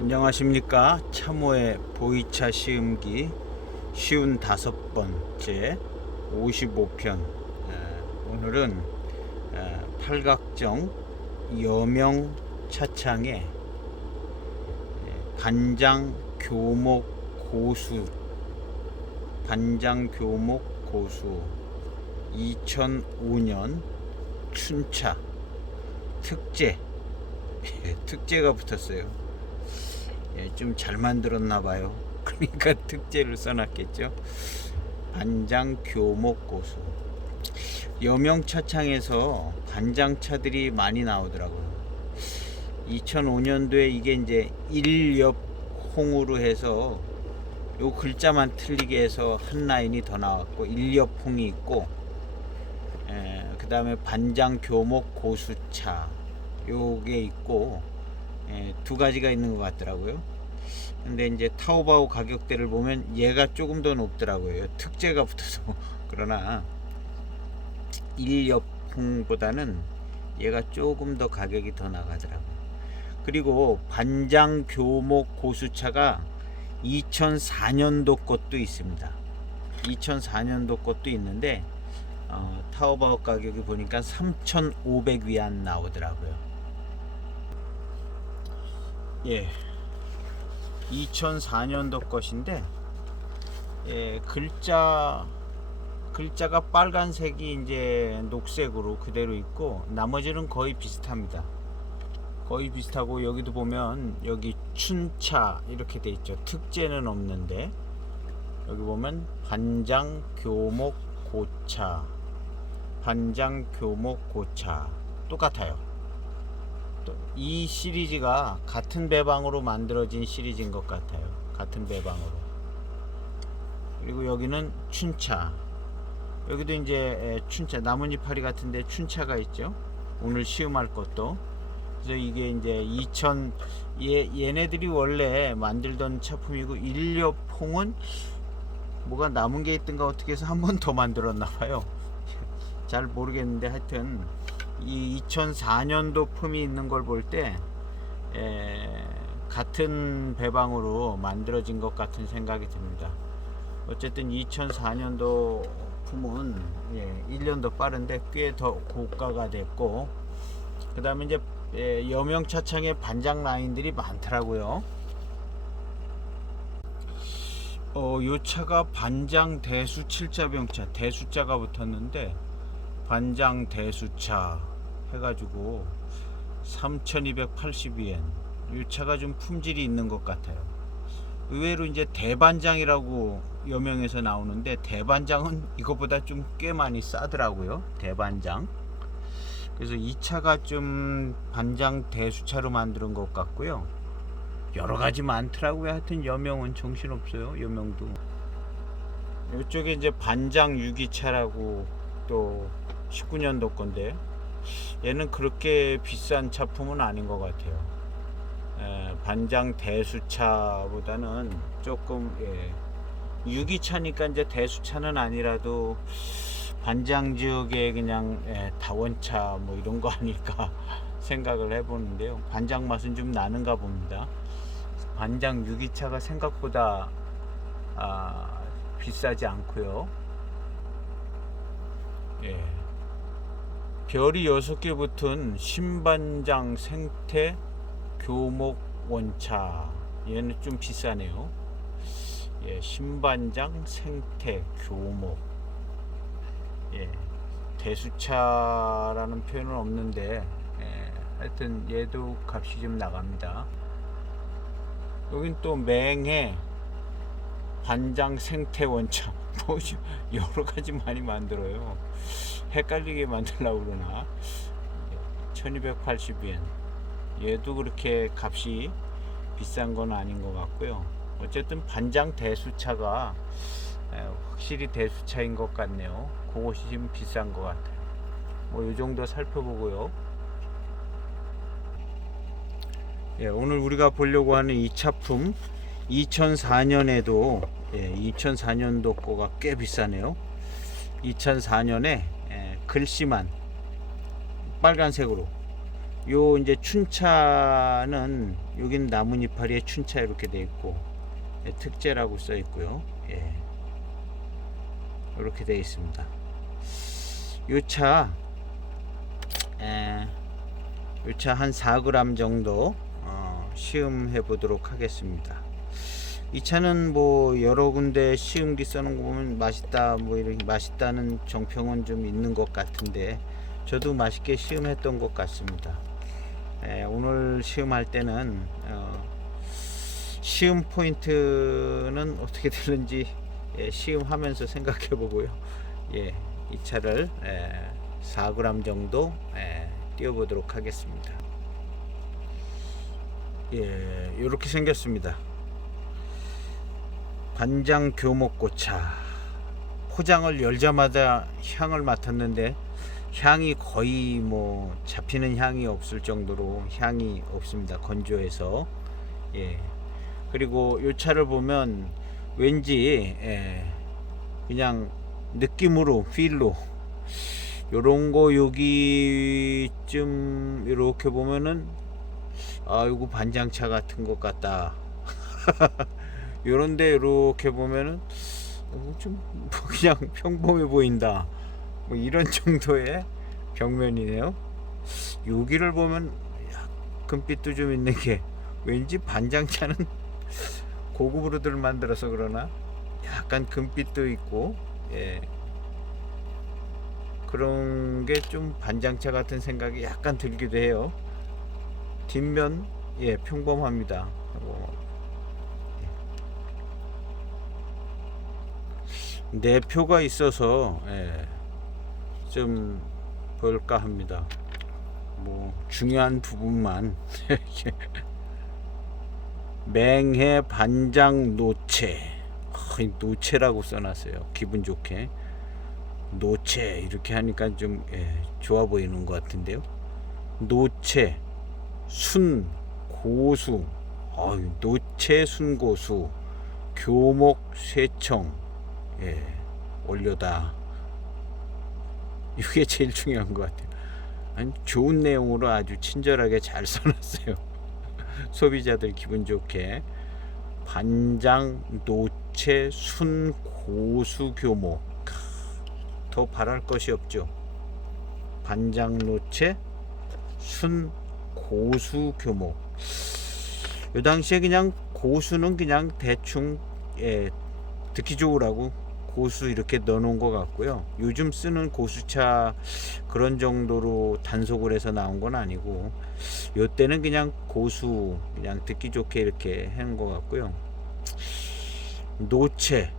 안녕하십니까. 참호의 보이차 시음기 쉬운 5번째 55편. 오늘은 팔각정 여명 차창의 반장 교목 고수 2005년 춘차 특제 특제가 붙었어요. 좀 잘 만들었나 봐요. 그러니까 특제를 써놨겠죠. 반장 교목 고수. 여명차창에서 반장차들이 많이 나오더라고요. 2005년도에 이게 이제 일엽홍으로 해서 요 글자만 틀리게 해서 한 라인이 더 나왔고, 일엽홍이 있고, 그 다음에 반장 교목 고수차 요게 있고, 두 가지가 있는 것 같더라고요. 근데 이제 타오바오 가격대를 보면 얘가 조금 더 높더라고요. 특제가 붙어서. 그러나 일엽홍보다는 얘가 조금 더 가격이 더 나가더라고요. 그리고 반장 교목 고수차가 2004년도 것도 있습니다. 2004년도 것도 있는데 타오바오 가격이 보니까 3,500위안 나오더라고요. 2004년도 것인데, 글자가 빨간색이 이제 녹색으로 그대로 있고, 나머지는 거의 비슷합니다. 거의 비슷하고, 여기도 보면 여기 춘차 이렇게 돼 있죠. 특제는 없는데, 여기 보면 반장 교목 고차, 반장 교목 고차 똑같아요. 이 시리즈가 같은 배방으로 만들어진 시리즈인 것 같아요. 같은 배방으로. 그리고 여기는 춘차. 여기도 이제 춘차, 나뭇잎파리 같은데 춘차가 있죠. 오늘 시음할 것도. 그래서 이게 이제 얘네들이 원래 만들던 차품이고, 일엽홍은 뭐가 남은 게 있던가 어떻게 해서 한 번 더 만들었나 봐요. 잘 모르겠는데, 하여튼 이 2004년도 품이 있는 걸 볼 때 같은 배방으로 만들어진 것 같은 생각이 듭니다. 어쨌든 2004년도 품은 1년 더 빠른데 꽤 더 고가가 됐고, 그 다음에 이제 여명차창의 반장 라인들이 많더라고요. 요 차가 반장 대수 7자병차 대수자가 붙었는데, 반장 대수차 해가지고 3,280위엔. 이 차가 좀 품질이 있는 것 같아요. 의외로 이제 대반장이라고 여명에서 나오는데, 대반장은 이것보다 좀 꽤 많이 싸더라고요. 대반장. 그래서 이 차가 좀 반장 대수차로 만드는 것 같고요. 여러 가지 많더라고요. 하여튼 여명은 정신없어요. 여명도. 이쪽에 이제 반장 6기차라고 또 19년도 건데, 얘는 그렇게 비싼 차품은 아닌 것 같아요. 반장 대수차보다는 조금, 6기차니까 이제 대수차는 아니라도 반장 지역에 그냥 다원차 뭐 이런 거 아닐까 생각을 해보는데요. 반장 맛은 좀 나는가 봅니다. 반장 6기차가 생각보다 비싸지 않고요. 별이 6개 붙은 신반장 생태 교목 원차, 얘는 좀 비싸네요. 신반장 생태 교목. 대수차라는 표현은 없는데, 하여튼 얘도 값이 좀 나갑니다. 여긴 또 맹해 반장 생태 원차. 뭐 여러 가지 많이 만들어요. 헷갈리게 만들려고 그러나. 1280엔. 얘도 그렇게 값이 비싼 건 아닌 것 같고요. 어쨌든 반장 대수차가 확실히 대수차인 것 같네요. 그것이 좀 비싼 것 같아요. 뭐 이 정도 살펴보고요. 오늘 우리가 보려고 하는 이 차품 2004년에도 2004년도 거가 꽤 비싸네요. 2004년에 글씨만 빨간색으로 요 이제 춘차는 여기는 나뭇잎파리에 춘차 이렇게 돼 있고, 예, 특제라고 써 있고요. 예, 이렇게 돼 있습니다. 요차 요차 한 4g 정도 시음해 보도록 하겠습니다. 이 차는 뭐 여러 군데 시음기 써놓은 거 보면 맛있다 뭐 이렇게 맛있다는 정평은 좀 있는 것 같은데, 저도 맛있게 시음했던 것 같습니다. 오늘 시음할 때는 시음 포인트는 어떻게 되는지 시음하면서 생각해 보고요. 이 차를 4g 정도 띄워보도록 하겠습니다. 이렇게 생겼습니다. 반장 교목고차. 포장을 열자마자 향을 맡았는데 향이 거의 뭐 잡히는 향이 없을 정도로 향이 없습니다. 건조해서. 그리고 이 차를 보면 왠지 그냥 느낌으로 필로 요런 거 여기쯤 이렇게 보면은 이거 반장차 같은 것 같다. 요런데 이렇게 보면은 좀 그냥 평범해 보인다. 뭐 이런 정도의 벽면이네요. 여기를 보면 금빛도 좀 있는 게 왠지 반장차는 고급으로들 만들어서 그러나 약간 금빛도 있고 그런 게 좀 반장차 같은 생각이 약간 들기도 해요. 뒷면 평범합니다. 내표가 있어서 좀 볼까 합니다. 뭐 중요한 부분만 맹해 반장 노체, 노체라고 써놨어요. 기분 좋게 노체 이렇게 하니까 좀 좋아 보이는 것 같은데요. 노체 순 고수, 노체 순고수 교목 쇠청 올려다. 이게 제일 중요한 것 같아요. 아니, 좋은 내용으로 아주 친절하게 잘 써놨어요. 소비자들 기분 좋게 반장 노체 순 고수 교목. 더 바랄 것이 없죠. 반장 노체 순 고수 교목. 요 당시에 그냥 고수는 그냥 대충 듣기 좋으라고 고수 이렇게 넣어놓은 것 같고요. 요즘 쓰는 고수차 그런 정도로 단속을 해서 나온 건 아니고, 요 때는 그냥 고수 그냥 듣기 좋게 이렇게 한 것 같고요. 노체,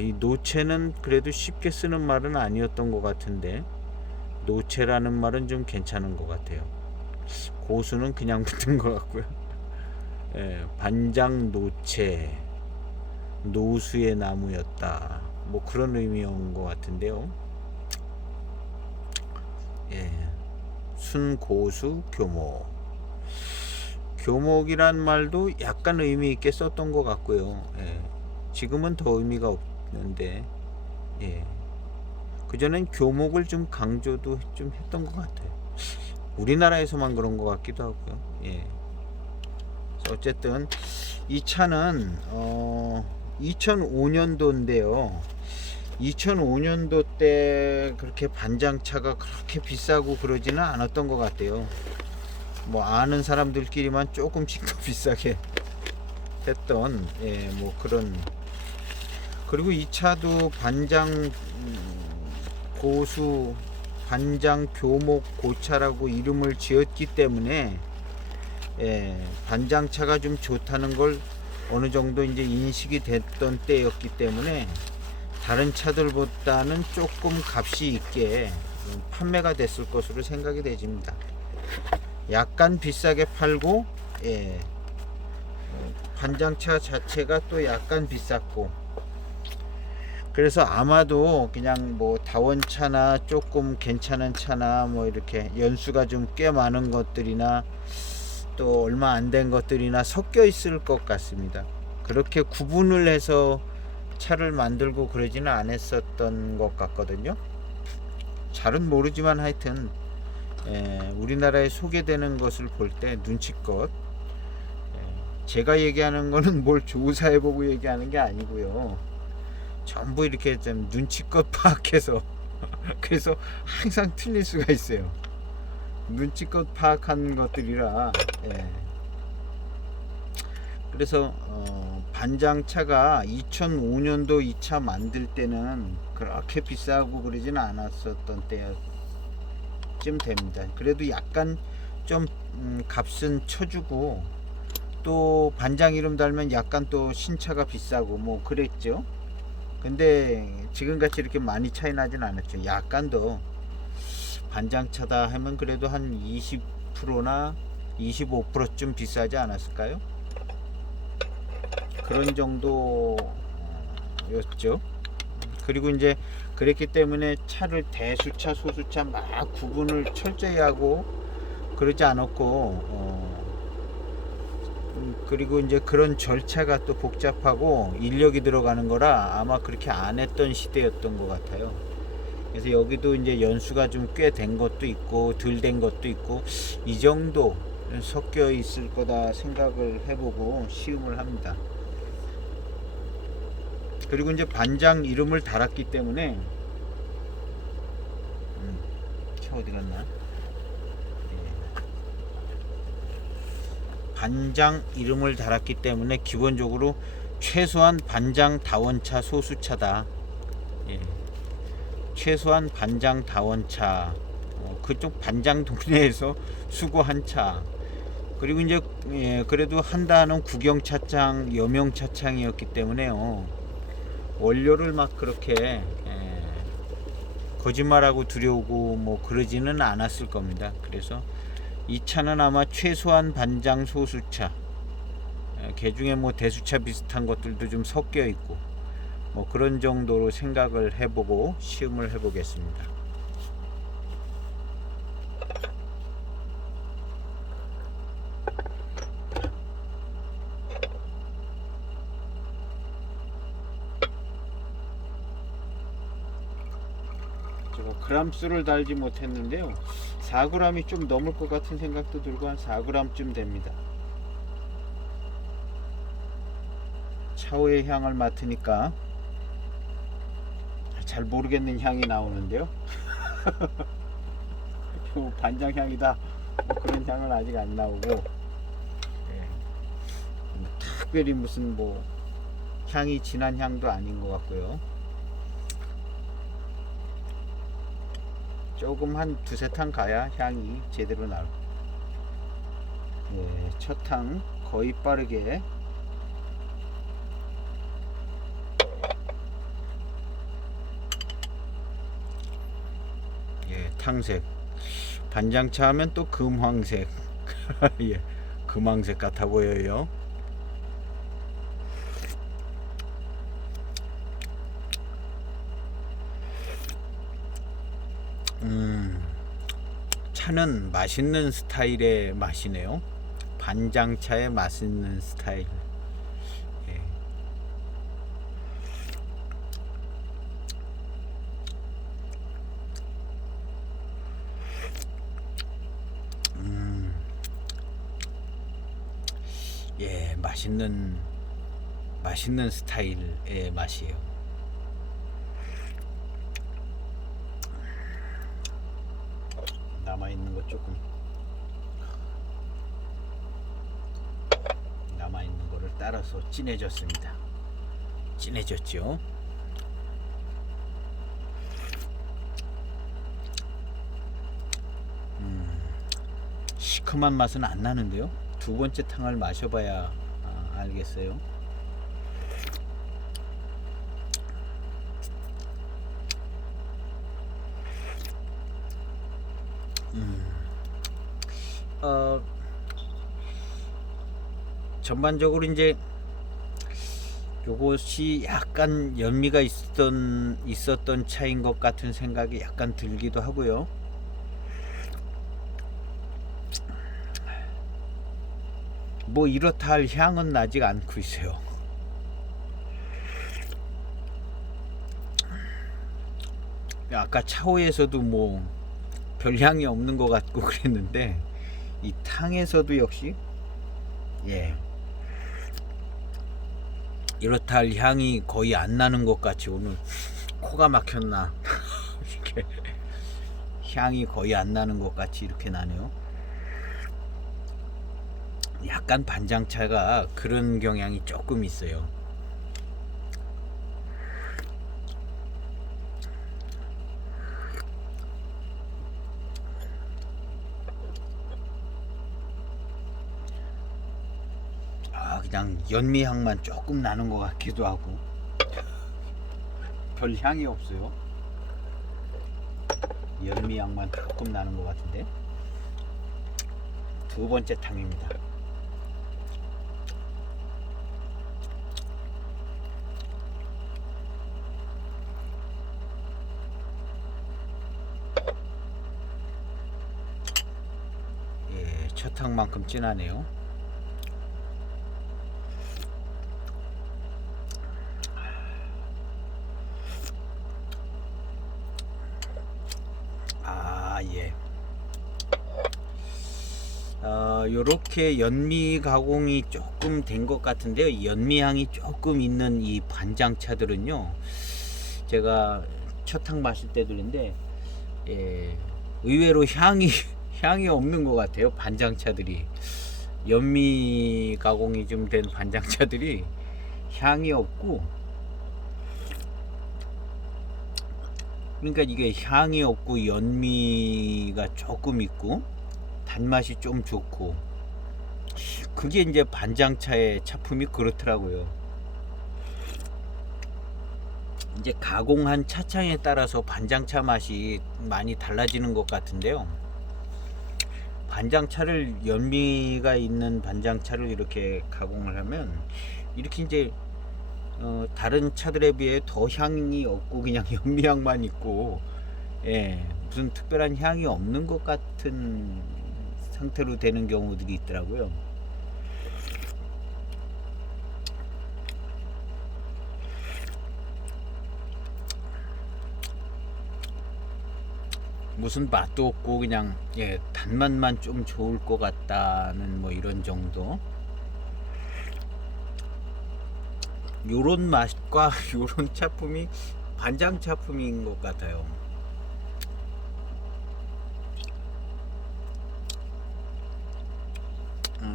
이 노체는 그래도 쉽게 쓰는 말은 아니었던 것 같은데 노체라는 말은 좀 괜찮은 것 같아요. 고수는 그냥 붙은 것 같고요. 반장 노체, 노수의 나무였다. 뭐 그런 의미인 것 같은데요. 순고수 교목. 교목이란 말도 약간 의미 있게 썼던 것 같고요. 지금은 더 의미가 없는데, 그전엔 교목을 좀 강조도 좀 했던 것 같아요. 우리나라에서만 그런 것 같기도 하고요. 어쨌든 이 차는 2005년도인데요. 2005년도 때 그렇게 반장차가 그렇게 비싸고 그러지는 않았던 것 같아요. 뭐 아는 사람들끼리만 조금씩 더 비싸게 했던 뭐 그런. 그리고 이 차도 반장 고수 반장 교목 고차라고 이름을 지었기 때문에 반장차가 좀 좋다는 걸 어느 정도 이제 인식이 됐던 때였기 때문에 다른 차들보다는 조금 값이 있게 판매가 됐을 것으로 생각이 되집니다. 약간 비싸게 팔고 반장차 자체가 또 약간 비쌌고, 그래서 아마도 그냥 뭐 다원차나 조금 괜찮은 차나 뭐 이렇게 연수가 좀 꽤 많은 것들이나 또 얼마 안 된 것들이나 섞여 있을 것 같습니다. 그렇게 구분을 해서 차를 만들고 그러지는 않았었던 것 같거든요. 잘은 모르지만 하여튼 우리나라에 소개되는 것을 볼 때 눈치껏, 제가 얘기하는 거는 뭘 조사해보고 얘기하는 게 아니고요. 전부 이렇게 좀 눈치껏 파악해서 그래서 항상 틀릴 수가 있어요. 눈치껏 파악한 것들이라. 그래서 반장차가 2005년도 이 차 만들 때는 그렇게 비싸고 그러지는 않았었던 때쯤 됩니다. 그래도 약간 좀 값은 쳐주고, 또 반장 이름 달면 약간 또 신차가 비싸고 뭐 그랬죠. 근데 지금같이 이렇게 많이 차이 나진 않았죠. 약간 더 반장차다 하면 그래도 한 20%나 25%쯤 비싸지 않았을까요? 그런 정도였죠. 그리고 이제 그랬기 때문에 차를 대수차 소수차 막 구분을 철저히 하고 그러지 않았고, 그리고 이제 그런 절차가 또 복잡하고 인력이 들어가는 거라 아마 그렇게 안 했던 시대였던 것 같아요. 그래서 여기도 이제 연수가 좀 꽤 된 것도 있고 덜 된 것도 있고 이 정도 섞여 있을 거다 생각을 해보고 시음을 합니다. 그리고 이제 반장 이름을 달았기 때문에 차 어디 갔나? 반장 이름을 달았기 때문에 기본적으로 최소한 반장 다원차 소수차다. 최소한 반장 다원차, 그쪽 반장 동네에서 수거한 차. 그리고 이제 그래도 한다는 구경차창, 여명차창이었기 때문에요. 원료를 막 그렇게 거짓말하고 들여오고 뭐 그러지는 않았을 겁니다. 그래서 이 차는 아마 최소한 반장 소수차, 개중에 뭐 대수차 비슷한 것들도 좀 섞여 있고 뭐 그런 정도로 생각을 해보고 시음을 해보겠습니다. 제가 그람수를 달지 못했는데요, 4g이 좀 넘을 것 같은 생각도 들고 한 4g쯤 됩니다. 차후의 향을 맡으니까 잘 모르겠는 향이 나오는데요. 반장 향이다 뭐 그런 향은 아직 안 나오고, 특별히 무슨 뭐 향이 진한 향도 아닌 것 같고요. 조금 한 두세 탕 가야 향이 제대로 나올. 첫 탕 거의 빠르게. 탕색. 반장차 하면 또 금황색. 금황색 같아 보여요. 차는 맛있는 스타일의 맛이네요. 반장차의 맛있는 스타일. 맛있는 스타일의 맛이에요. 남아있는 거 조금, 남아있는 거를 따라서 진해졌습니다. 진해졌죠. 시큼한 맛은 안 나는데요. 두 번째 탕을 마셔봐야 알겠어요. 전반적으로 이제 요것이 약간 연미가 있었던 차인 것 같은 생각이 약간 들기도 하고요. 뭐 이렇다 할 향은 나지 않고 있어요. 아까 차후에서도 뭐 별 향이 없는 것 같고 그랬는데 이 탕에서도 역시 이렇다 할 향이 거의 안 나는 것 같이 오늘 코가 막혔나 이렇게 향이 거의 안 나는 것 같이 이렇게 나네요. 약간 반장차가 그런 경향이 조금 있어요. 그냥 연미향만 조금 나는 것 같기도 하고 별 향이 없어요. 연미향만 조금 나는 것 같은데. 두 번째 탕입니다. 첫 탕만큼 진하네요. 요렇게 연미 가공이 조금 된 것 같은데요. 연미향이 조금 있는 이 반장차들은요, 제가 첫탕 마실 때도 그랬는데 의외로 향이 없는 것 같아요. 반장차들이 연미 가공이 좀 된 반장차들이 향이 없고, 그러니까 이게 향이 없고 연미가 조금 있고 단맛이 좀 좋고, 그게 이제 반장차의 차품이 그렇더라고요. 이제 가공한 차창에 따라서 반장차 맛이 많이 달라지는 것 같은데요. 반장차를 연미가 있는 반장차를 이렇게 가공을 하면 이렇게 이제 다른 차들에 비해 더 향이 없고 그냥 연미향만 있고 무슨 특별한 향이 없는 것 같은 상태로 되는 경우들이 있더라고요. 무슨 맛도 없고 그냥 단맛만 좀 좋을 것 같다는 뭐 이런 정도. 요런 맛과 요런 차품이 반장 차품인 것 같아요.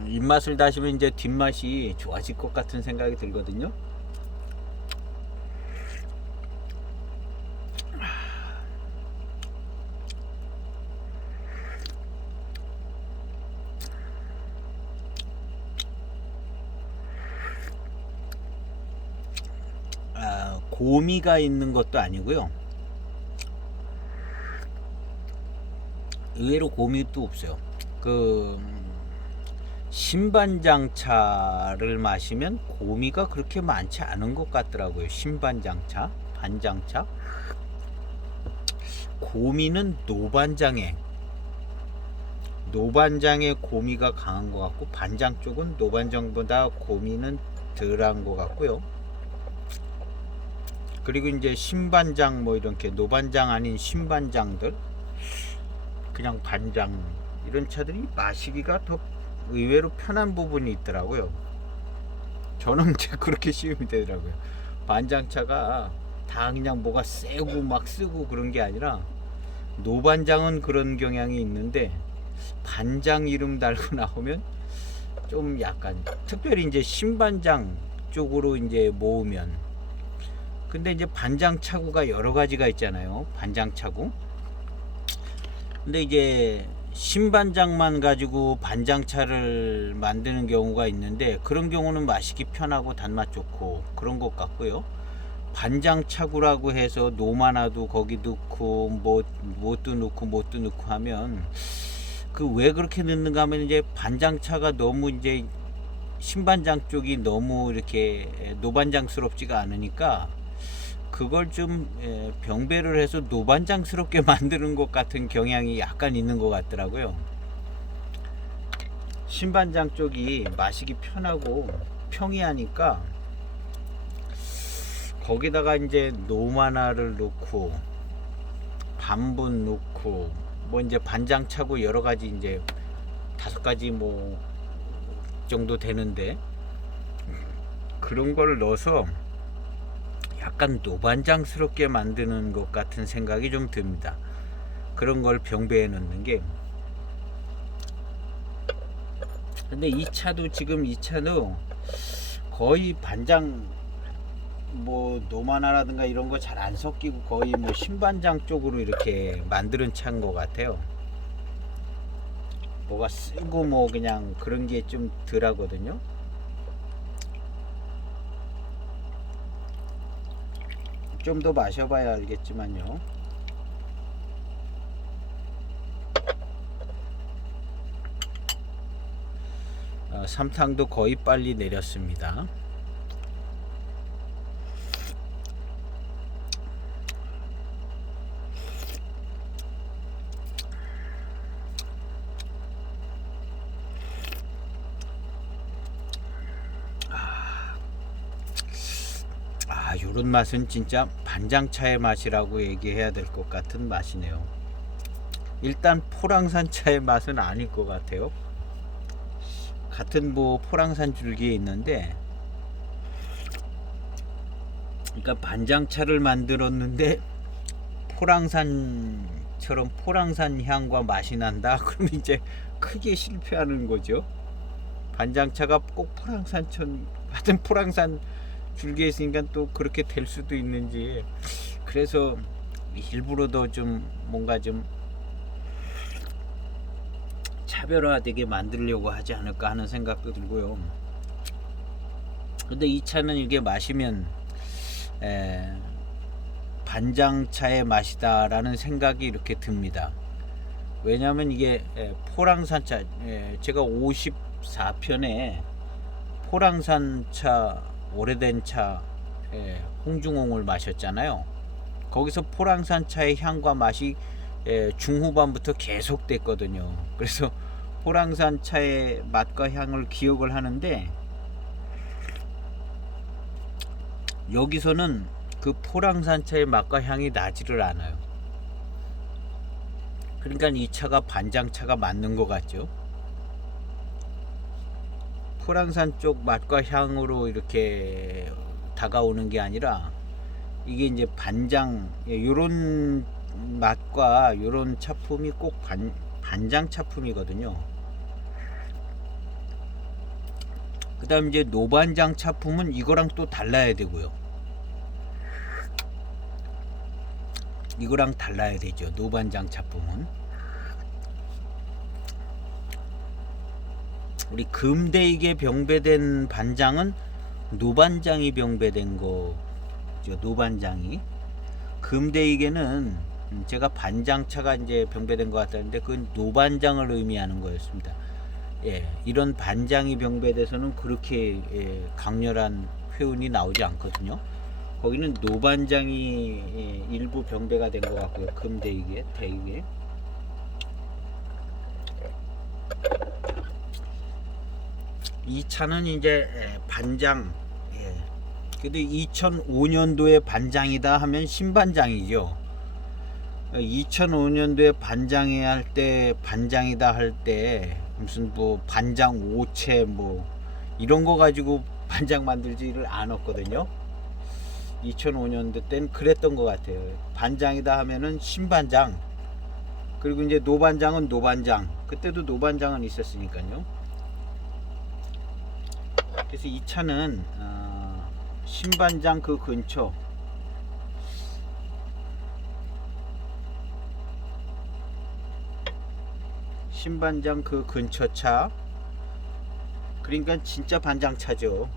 입맛을 다시면 이제 뒷맛이 좋아질 것 같은 생각이 들거든요. 고미가 있는 것도 아니고요. 의외로 고미도 없어요. 그 신반장차를 마시면 고미가 그렇게 많지 않은 것 같더라고요. 신반장차, 반장차. 고미는 노반장의 고미가 강한 것 같고, 반장 쪽은 노반장보다 고미는 덜한 것 같고요. 그리고 이제 신반장 뭐 이렇게 노반장 아닌 신반장들, 그냥 반장 이런 차들이 마시기가 더 의외로 편한 부분이 있더라고요. 저는 이제 그렇게 시음이 되더라고요. 반장차가 다 그냥 뭐가 세고 막 쓰고 그런 게 아니라, 노반장은 그런 경향이 있는데 반장 이름 달고 나오면 좀 약간, 특별히 이제 신반장 쪽으로 이제 모으면, 근데 이제 반장 차구가 여러 가지가 있잖아요. 반장 차구. 근데 이제 신반장만 가지고 반장차를 만드는 경우가 있는데, 그런 경우는 마시기 편하고 단맛 좋고 그런 것 같고요. 반장차구라고 해서 노마나도 거기 넣고 뭣도 넣고 하면, 그 왜 그렇게 넣는가 하면 이제 반장차가 너무 이제 신반장 쪽이 너무 이렇게 노반장스럽지가 않으니까 그걸 좀 병배를 해서 노반장스럽게 만드는 것 같은 경향이 약간 있는 것 같더라고요. 신반장 쪽이 마시기 편하고 평이하니까 거기다가 이제 노마나를 넣고 반분 넣고 뭐 이제 반장 차고 여러 가지 이제 5가지 뭐 정도 되는데 그런 걸 넣어서 약간 노반장스럽게 만드는 것 같은 생각이 좀 듭니다. 그런 걸 병배에 넣는 게. 근데 이 차도 지금 이 차도 거의 반장 뭐 노마나라든가 이런 거 잘 안 섞이고 거의 뭐 신반장 쪽으로 이렇게 만드는 차인 것 같아요. 뭐가 쓰고 뭐 그냥 그런 게 좀 덜하거든요. 좀 더 마셔봐야 알겠지만요. 삼탕도 거의 빨리 내렸습니다. 요런 맛은 진짜 반장차의 맛이라고 얘기해야 될 것 같은 맛이네요. 일단 포랑산 차의 맛은 아닐 것 같아요. 같은 뭐 포랑산 줄기에 있는데, 그러니까 반장차를 만들었는데 포랑산처럼 포랑산 향과 맛이 난다. 그러면 이제 크게 실패하는 거죠. 반장차가 꼭 포랑산천 같은 포랑산 줄기에 있으니까 또 그렇게 될 수도 있는지, 그래서 일부러 더 좀 뭔가 좀 차별화되게 만들려고 하지 않을까 하는 생각도 들고요. 근데 이 차는 이게 마시면 반장차의 맛이다라는 생각이 이렇게 듭니다. 왜냐하면 이게 포랑산차, 제가 54편에 포랑산차 오래된 차 홍중홍을 마셨잖아요. 거기서 포랑산차의 향과 맛이 중후반부터 계속 됐거든요. 그래서 포랑산차의 맛과 향을 기억을 하는데, 여기서는 그 포랑산차의 맛과 향이 나지를 않아요. 그러니까 이 차가 반장차가 맞는 것 같죠. 포랑산 쪽 맛과 향으로 이렇게 다가오는 게 아니라 이게 이제 반장, 요런 맛과 요런 차품이 꼭 반장 차품이거든요. 그 다음 이제 노반장 차품은 이거랑 또 달라야 되고요. 이거랑 달라야 되죠. 노반장 차품은. 우리 금대익에 병배된 반장은 노반장이 병배된 거죠. 노반장이. 금대익에는 제가 반장차가 이제 병배된 것 같다는데 그건 노반장을 의미하는 거였습니다. 이런 반장이 병배돼서는 그렇게 강렬한 표현이 나오지 않거든요. 거기는 노반장이 일부 병배가 된 것 같고요. 금대익에, 대익에. 이 차는 이제 반장, 근데 2005년도에 반장이다 하면 신반장이죠. 2005년도에 반장해야 할 때, 반장이다 할 때 무슨 뭐 반장 오체 뭐 이런 거 가지고 반장 만들지를 않았거든요. 2005년도 땐 그랬던 것 같아요. 반장이다 하면은 신반장, 그리고 이제 노반장은 노반장, 그때도 노반장은 있었으니까요. 그래서 이 차는 신반장 그 근처, 신반장 그 근처 차, 그러니까 진짜 반장차죠.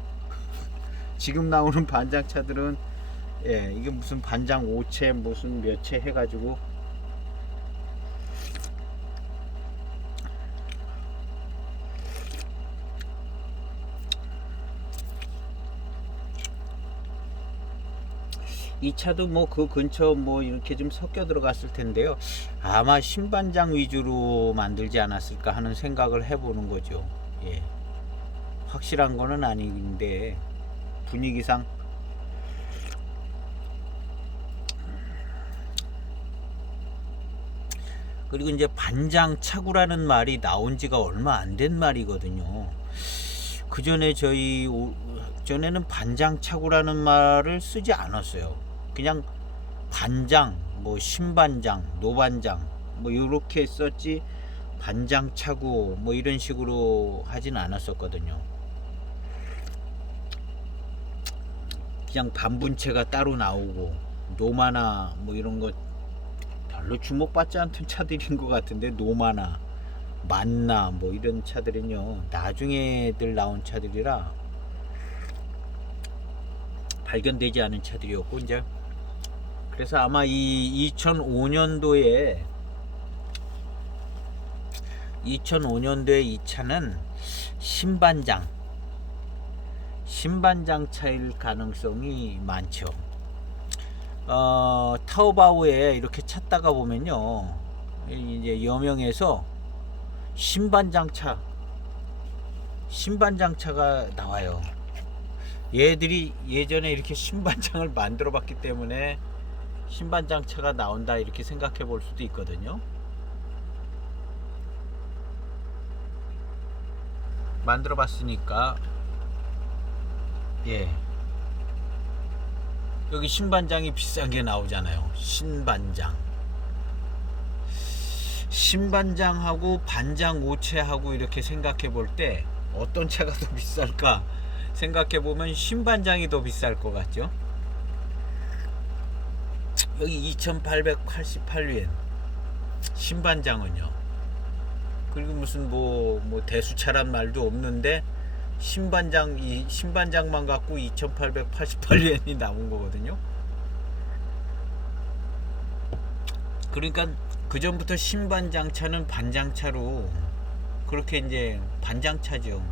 지금 나오는 반장차들은 이게 무슨 반장 5채 무슨 몇 채 해가지고 이 차도 뭐 그 근처 뭐 이렇게 좀 섞여 들어갔을 텐데요. 아마 신반장 위주로 만들지 않았을까 하는 생각을 해보는 거죠. 확실한 거는 아닌데 분위기상 그리고 이제 반장차구라는 말이 나온 지가 얼마 안 된 말이거든요. 그 전에 전에는 반장차구라는 말을 쓰지 않았어요. 그냥 반장, 뭐 신반장, 노반장 뭐 이렇게 썼지 반장차구 뭐 이런 식으로 하진 않았었거든요. 그냥 반분체가 따로 나오고 노마나 뭐 이런 거 별로 주목받지 않던 차들인 것 같은데, 노마나 만나 뭐 이런 차들은요 나중에들 나온 차들이라 발견되지 않은 차들이었고, 이제 그래서 아마 이 2005년도에 이 차는 신반장 차일 가능성이 많죠. 타오바오에 이렇게 찾다가 보면요, 이제 여명에서 신반장차가 나와요. 얘들이 예전에 이렇게 신반장을 만들어 봤기 때문에 신반장차가 나온다 이렇게 생각해 볼 수도 있거든요. 만들어 봤으니까, 예, 여기 신반장이 비싼 게 나오잖아요. 신반장하고 반장 오체하고 이렇게 생각해 볼 때 어떤 차가 더 비쌀까 생각해 보면 신반장이 더 비쌀 것 같죠. 여기 2,888엔 신반장은요. 그리고 무슨 뭐 대수차란 말도 없는데 신반장만 갖고 2,888엔이 나온 거거든요. 그러니까 그 전부터 신반장차는 반장차로 그렇게 이제 반장차죠.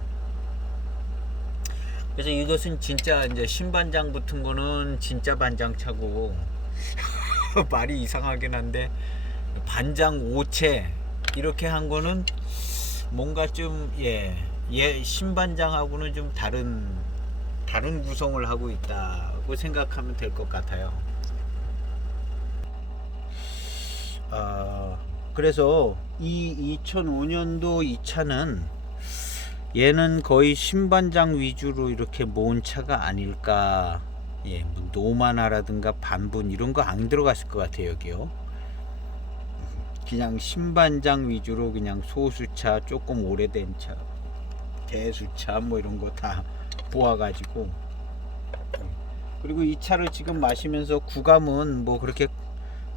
그래서 이것은 진짜 이제 신반장 붙은 거는 진짜 반장차고 말이 이상하긴 한데, 반장 오체 이렇게 한 거는 뭔가 좀 신반장하고는 좀 다른 구성을 하고 있다고 생각하면 될 것 같아요. 그래서 이 2005년도 이 차는 얘는 거의 신반장 위주로 이렇게 모은 차가 아닐까. 뭐 노마나라든가 반분 이런 거 안 들어갔을 것 같아요. 여기요. 그냥 신반장 위주로 그냥 소수차, 조금 오래된 차, 대수차 뭐 이런 거 다 모아가지고. 그리고 이 차를 지금 마시면서 구감은 뭐 그렇게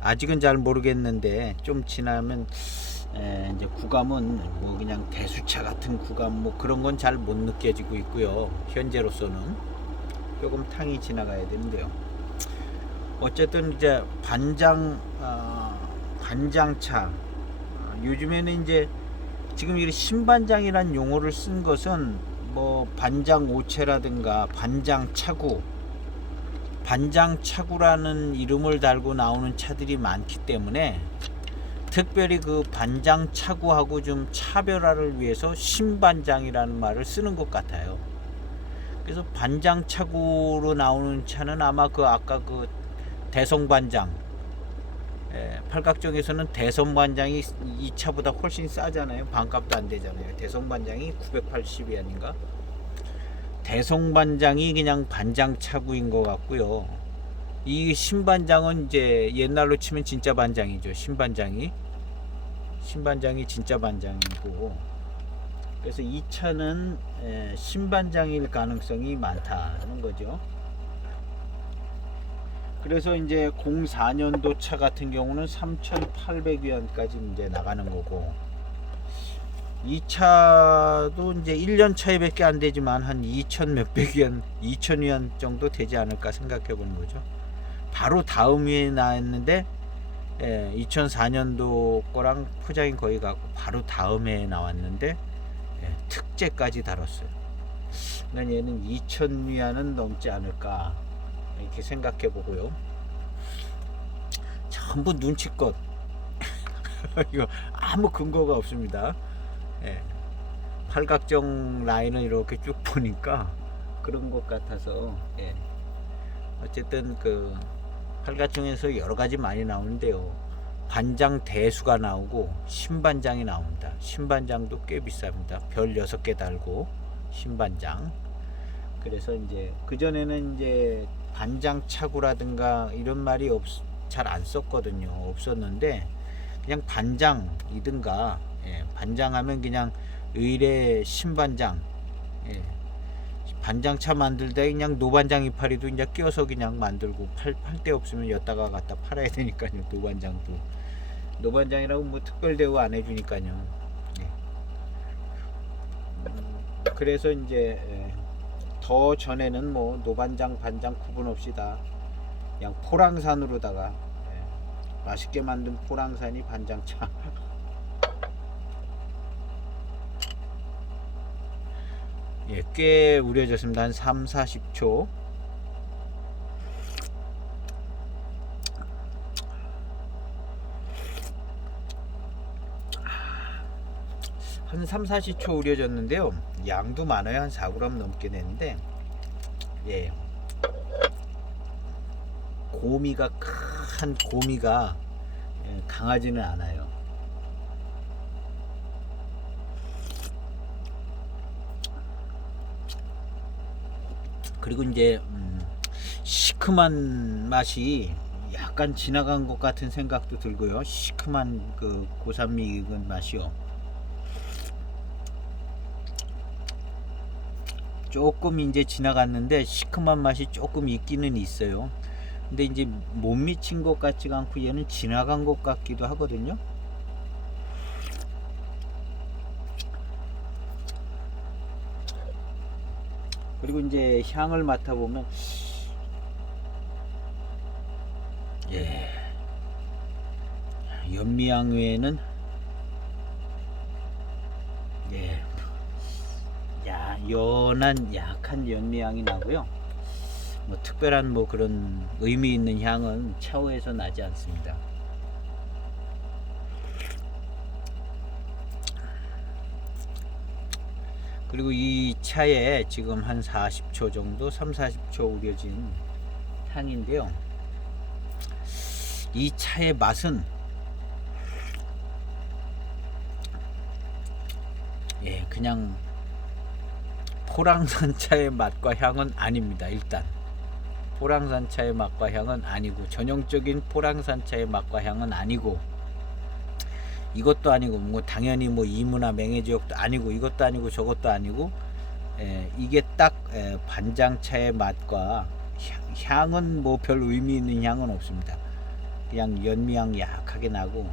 아직은 잘 모르겠는데, 좀 지나면 이제 구감은 뭐 그냥 대수차 같은 구감 뭐 그런 건 잘 못 느껴지고 있고요. 현재로서는 조금 탕이 지나가야 되는데요. 어쨌든 이제 반장차, 요즘에는 이제 지금 이 신반장이란 용어를 쓴 것은 뭐 반장 오체라든가 반장차구라는 이름을 달고 나오는 차들이 많기 때문에, 특별히 그 반장차구하고 좀 차별화를 위해서 신반장이라는 말을 쓰는 것 같아요. 그래서 반장차구로 나오는 차는 아마 아까 그 대성반장, 팔각정에서는 대성반장이 이 차보다 훨씬 싸잖아요. 반값도 안 되잖아요. 대성반장이 980위안인가? 대성반장이 그냥 반장차구인 것 같고요. 이 신반장은 이제 옛날로 치면 진짜 반장이죠. 신반장이 진짜 반장이고, 그래서 이 차는 신반장일 가능성이 많다는 거죠. 그래서 이제 04년도 차 같은 경우는 3,800위안까지 이제 나가는 거고, 이 차도 이제 1년 차이밖에 안 되지만 한 2,000 몇백 위안, 2,000위안 정도 되지 않을까 생각해 보는 거죠. 바로 다음 위에 나왔는데 2004년도 거랑 포장이 거의 같고 바로 다음에 나왔는데 특제까지 달았어요. 그러니까 얘는 2,000위안은 넘지 않을까 이렇게 생각해 보고요. 전부 눈치껏 이거 아무 근거가 없습니다. 팔각정 라인을 이렇게 쭉 보니까 그런 것 같아서, 어쨌든 그 팔각정에서 여러 가지 많이 나오는데요. 반장 대수가 나오고 신반장이 나옵니다. 신반장도 꽤 비쌉니다. 별 6개 달고 신반장. 그래서 이제 그전에는 이제 반장 차구라든가 이런 말이 잘 안 썼거든요. 없었는데 그냥 반장이든가, 예, 반장하면 그냥 의뢰 신반장, 예, 반장차 만들 때 그냥 노반장 이파리도 이제 끼워서 그냥 만들고 팔 데 없으면 여다가 갖다 팔아야 되니까요. 노반장이라고 뭐 특별 대우 안 해주니까요. 예. 그래서 이제 더 전에는 뭐 노반장 반장 구분 없이 다 그냥 포랑산으로다가, 예, 맛있게 만든 포랑산이 반장차. 예, 꽤 우려졌습니다. 한 3-40초. 한 3-40초 우려졌는데요. 양도 많아요. 한 4g 넘게 되는데, 예, 고미가 큰 고미가, 예, 강하지는 않아요. 그리고 이제 시큼한 맛이 약간 지나간 것 같은 생각도 들고요. 시큼한 그 고산미 익은 맛이요. 조금 이제 지나갔는데 시큼한 맛이 조금 있기는 있어요. 근데 이제 못 미친 것 같지가 않고 얘는 지나간 것 같기도 하거든요. 그리고 이제 향을 맡아보면, 예, 연미향 외에는, 예, 연한 약한 연미향이 나고요. 뭐 특별한 뭐 그런 의미 있는 향은 차후에서 나지 않습니다. 그리고 이 차에 지금 한 40초 정도, 3-40초 우려진 향인데요. 이 차의 맛은, 예, 그냥 포랑산차의 맛과 향은 아닙니다. 일단 포랑산차의 맛과 향은 아니고, 전형적인 포랑산차의 맛과 향은 아니고, 이것도 아니고, 뭐 당연히 뭐 이무나 맹해지역도 아니고, 이것도 아니고 저것도 아니고, 이게 딱 반장차의 맛과 향은 뭐 별 의미 있는 향은 없습니다. 그냥 연미향 약하게 나고,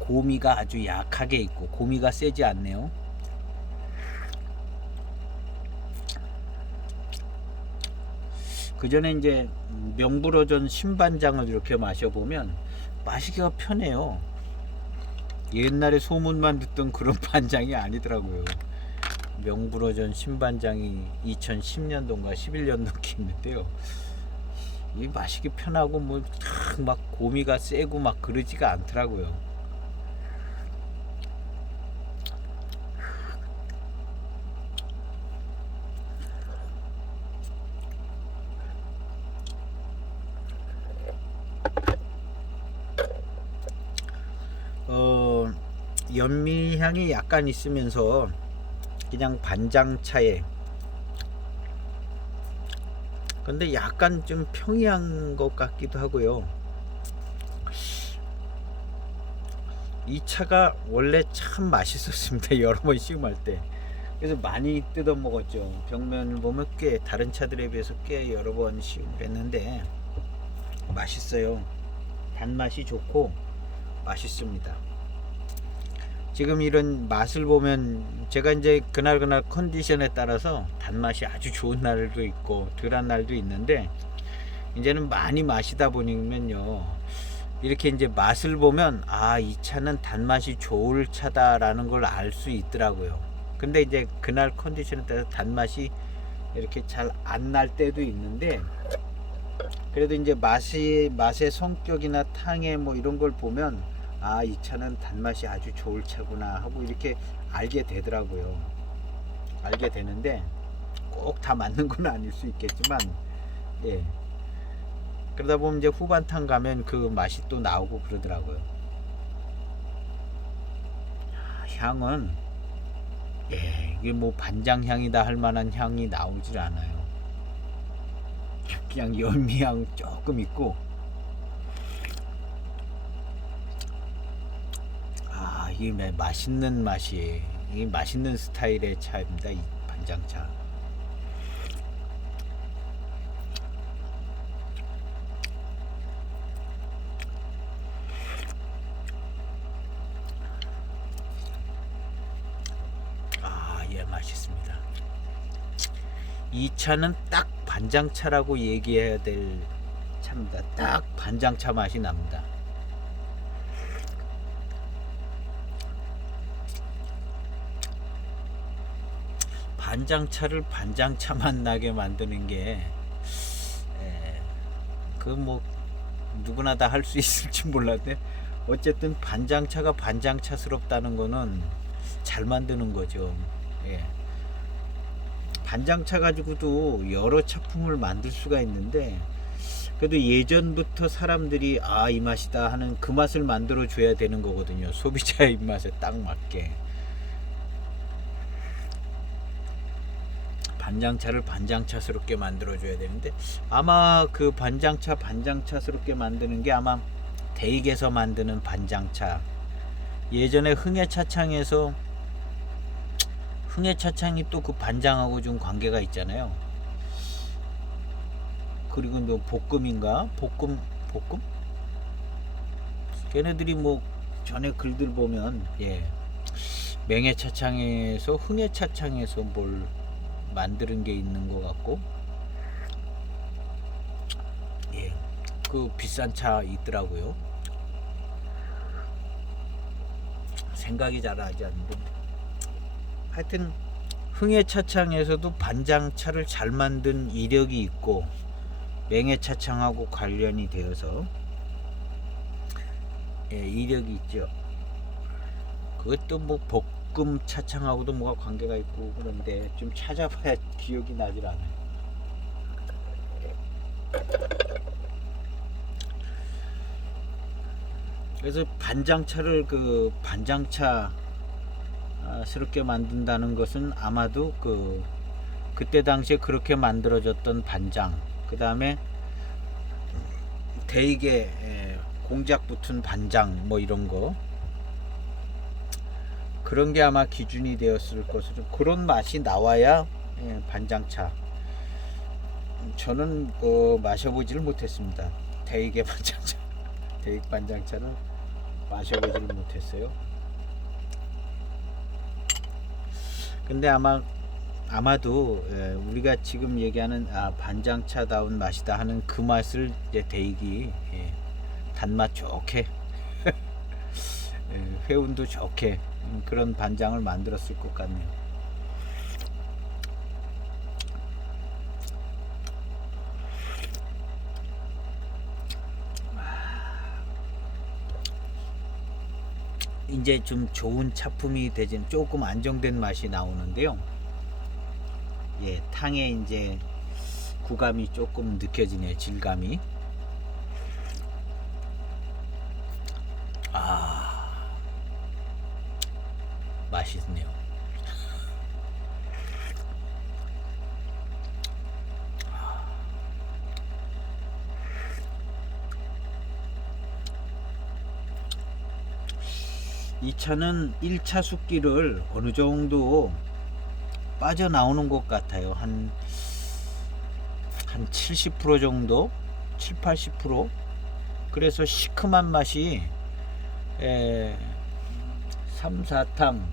고미가 아주 약하게 있고, 고미가 세지 않네요. 그 전에 이제 명불허전 신반장을 이렇게 마셔보면 마시기가 편해요. 옛날에 소문만 듣던 그런 반장이 아니더라고요. 명불허전 신반장이 2010년도인가 11년도께 있는데요. 이 마시기 편하고 뭐 막 고미가 세고 막 그러지가 않더라고요. 연미향이 약간 있으면서 그냥 반장차에, 근데 약간 좀 평이한 것 같기도 하고요. 이 차가 원래 참 맛있었습니다. 여러 번 시음할 때. 그래서 많이 뜯어 먹었죠. 벽면을 보면 꽤 다른 차들에 비해서 꽤 여러 번 시음을 했는데 맛있어요. 단맛이 좋고 맛있습니다. 지금 이런 맛을 보면 제가 이제 그날 컨디션에 따라서 단맛이 아주 좋은 날도 있고 덜한 날도 있는데, 이제는 많이 마시다 보면요, 이렇게 이제 맛을 보면 이 차는 단맛이 좋을 차다라는 걸 알 수 있더라고요. 근데 이제 그날 컨디션에 따라서 단맛이 이렇게 잘 안 날 때도 있는데, 그래도 이제 맛의 성격이나 탕에 뭐 이런 걸 보면 이 차는 단맛이 아주 좋을 차구나 하고 이렇게 알게 되더라고요. 알게 되는데 꼭 다 맞는 건 아닐 수 있겠지만, 예, 그러다 보면 이제 후반탕 가면 그 맛이 또 나오고 그러더라고요. 향은 이게 뭐 반장 향이다 할 만한 향이 나오질 않아요. 그냥 열미향 조금 있고, 이게 맛있는 맛이, 이 맛있는 스타일의 차입니다. 이 반장차. 맛있습니다. 이 차는 딱 반장차라고 얘기해야 될 차입니다. 딱 반장차 맛이 납니다. 반장차를 반장차 맛 나게 만드는 게 그 뭐 누구나 다 할 수 있을지 몰랐는데 어쨌든 반장차가 반장차스럽다는 거는 잘 만드는 거죠. 반장차 가지고도 여러 차품을 만들 수가 있는데, 그래도 예전부터 사람들이 이 맛이다 하는 그 맛을 만들어 줘야 되는 거거든요. 소비자의 입맛에 딱 맞게. 반장차를 반장차스럽게 만들어 줘야 되는데, 아마 그 반장차스럽게 만드는 게 아마 대익에서 만드는 반장차, 예전에 흥해차창이 또 그 반장하고 좀 관계가 있잖아요. 그리고 뭐 볶음 걔네들이 뭐 전에 글들 보면 맹해차창에서 흥해차창에서 뭘 만드는 게 있는 것 같고, 그 비싼 차 있더라고요. 생각이 잘 나지 않는데, 하여튼 흥해차창에서도 반장차를 잘 만든 이력이 있고, 맹해차창하고 관련이 되어서 이력이 있죠. 그것도 뭐 볶음 차창하고도 뭐가 관계가 있고 그런데 좀 찾아봐야 기억이 나질 않아요. 그래서 반장차를 그 반장차스럽게 만든다는 것은 아마도 그때 당시에 그렇게 만들어졌던 반장, 그 다음에 대익에 공작 붙은 반장 뭐 이런 거, 그런 게 아마 기준이 되었을 것으로, 그런 맛이 나와야 반장차. 저는 마셔보지를 못했습니다. 대익의 반장차, 대익 반장차는 마셔보지를 못했어요. 근데 아마도 우리가 지금 얘기하는 반장차다운 맛이다 하는 그 맛을 이제 대익이 단맛 좋게 회운도 좋게 그런 반장을 만들었을 것 같네요. 이제 좀 좋은 차품이 되진 조금 안정된 맛이 나오는데요. 탕에 이제 구감이 조금 느껴지네요. 질감이. 맛있네요. 이 차는 1차 숫기를 어느 정도 빠져나오는 것 같아요. 한 70% 정도? 7, 80%? 그래서 시큼한 맛이 3, 4탕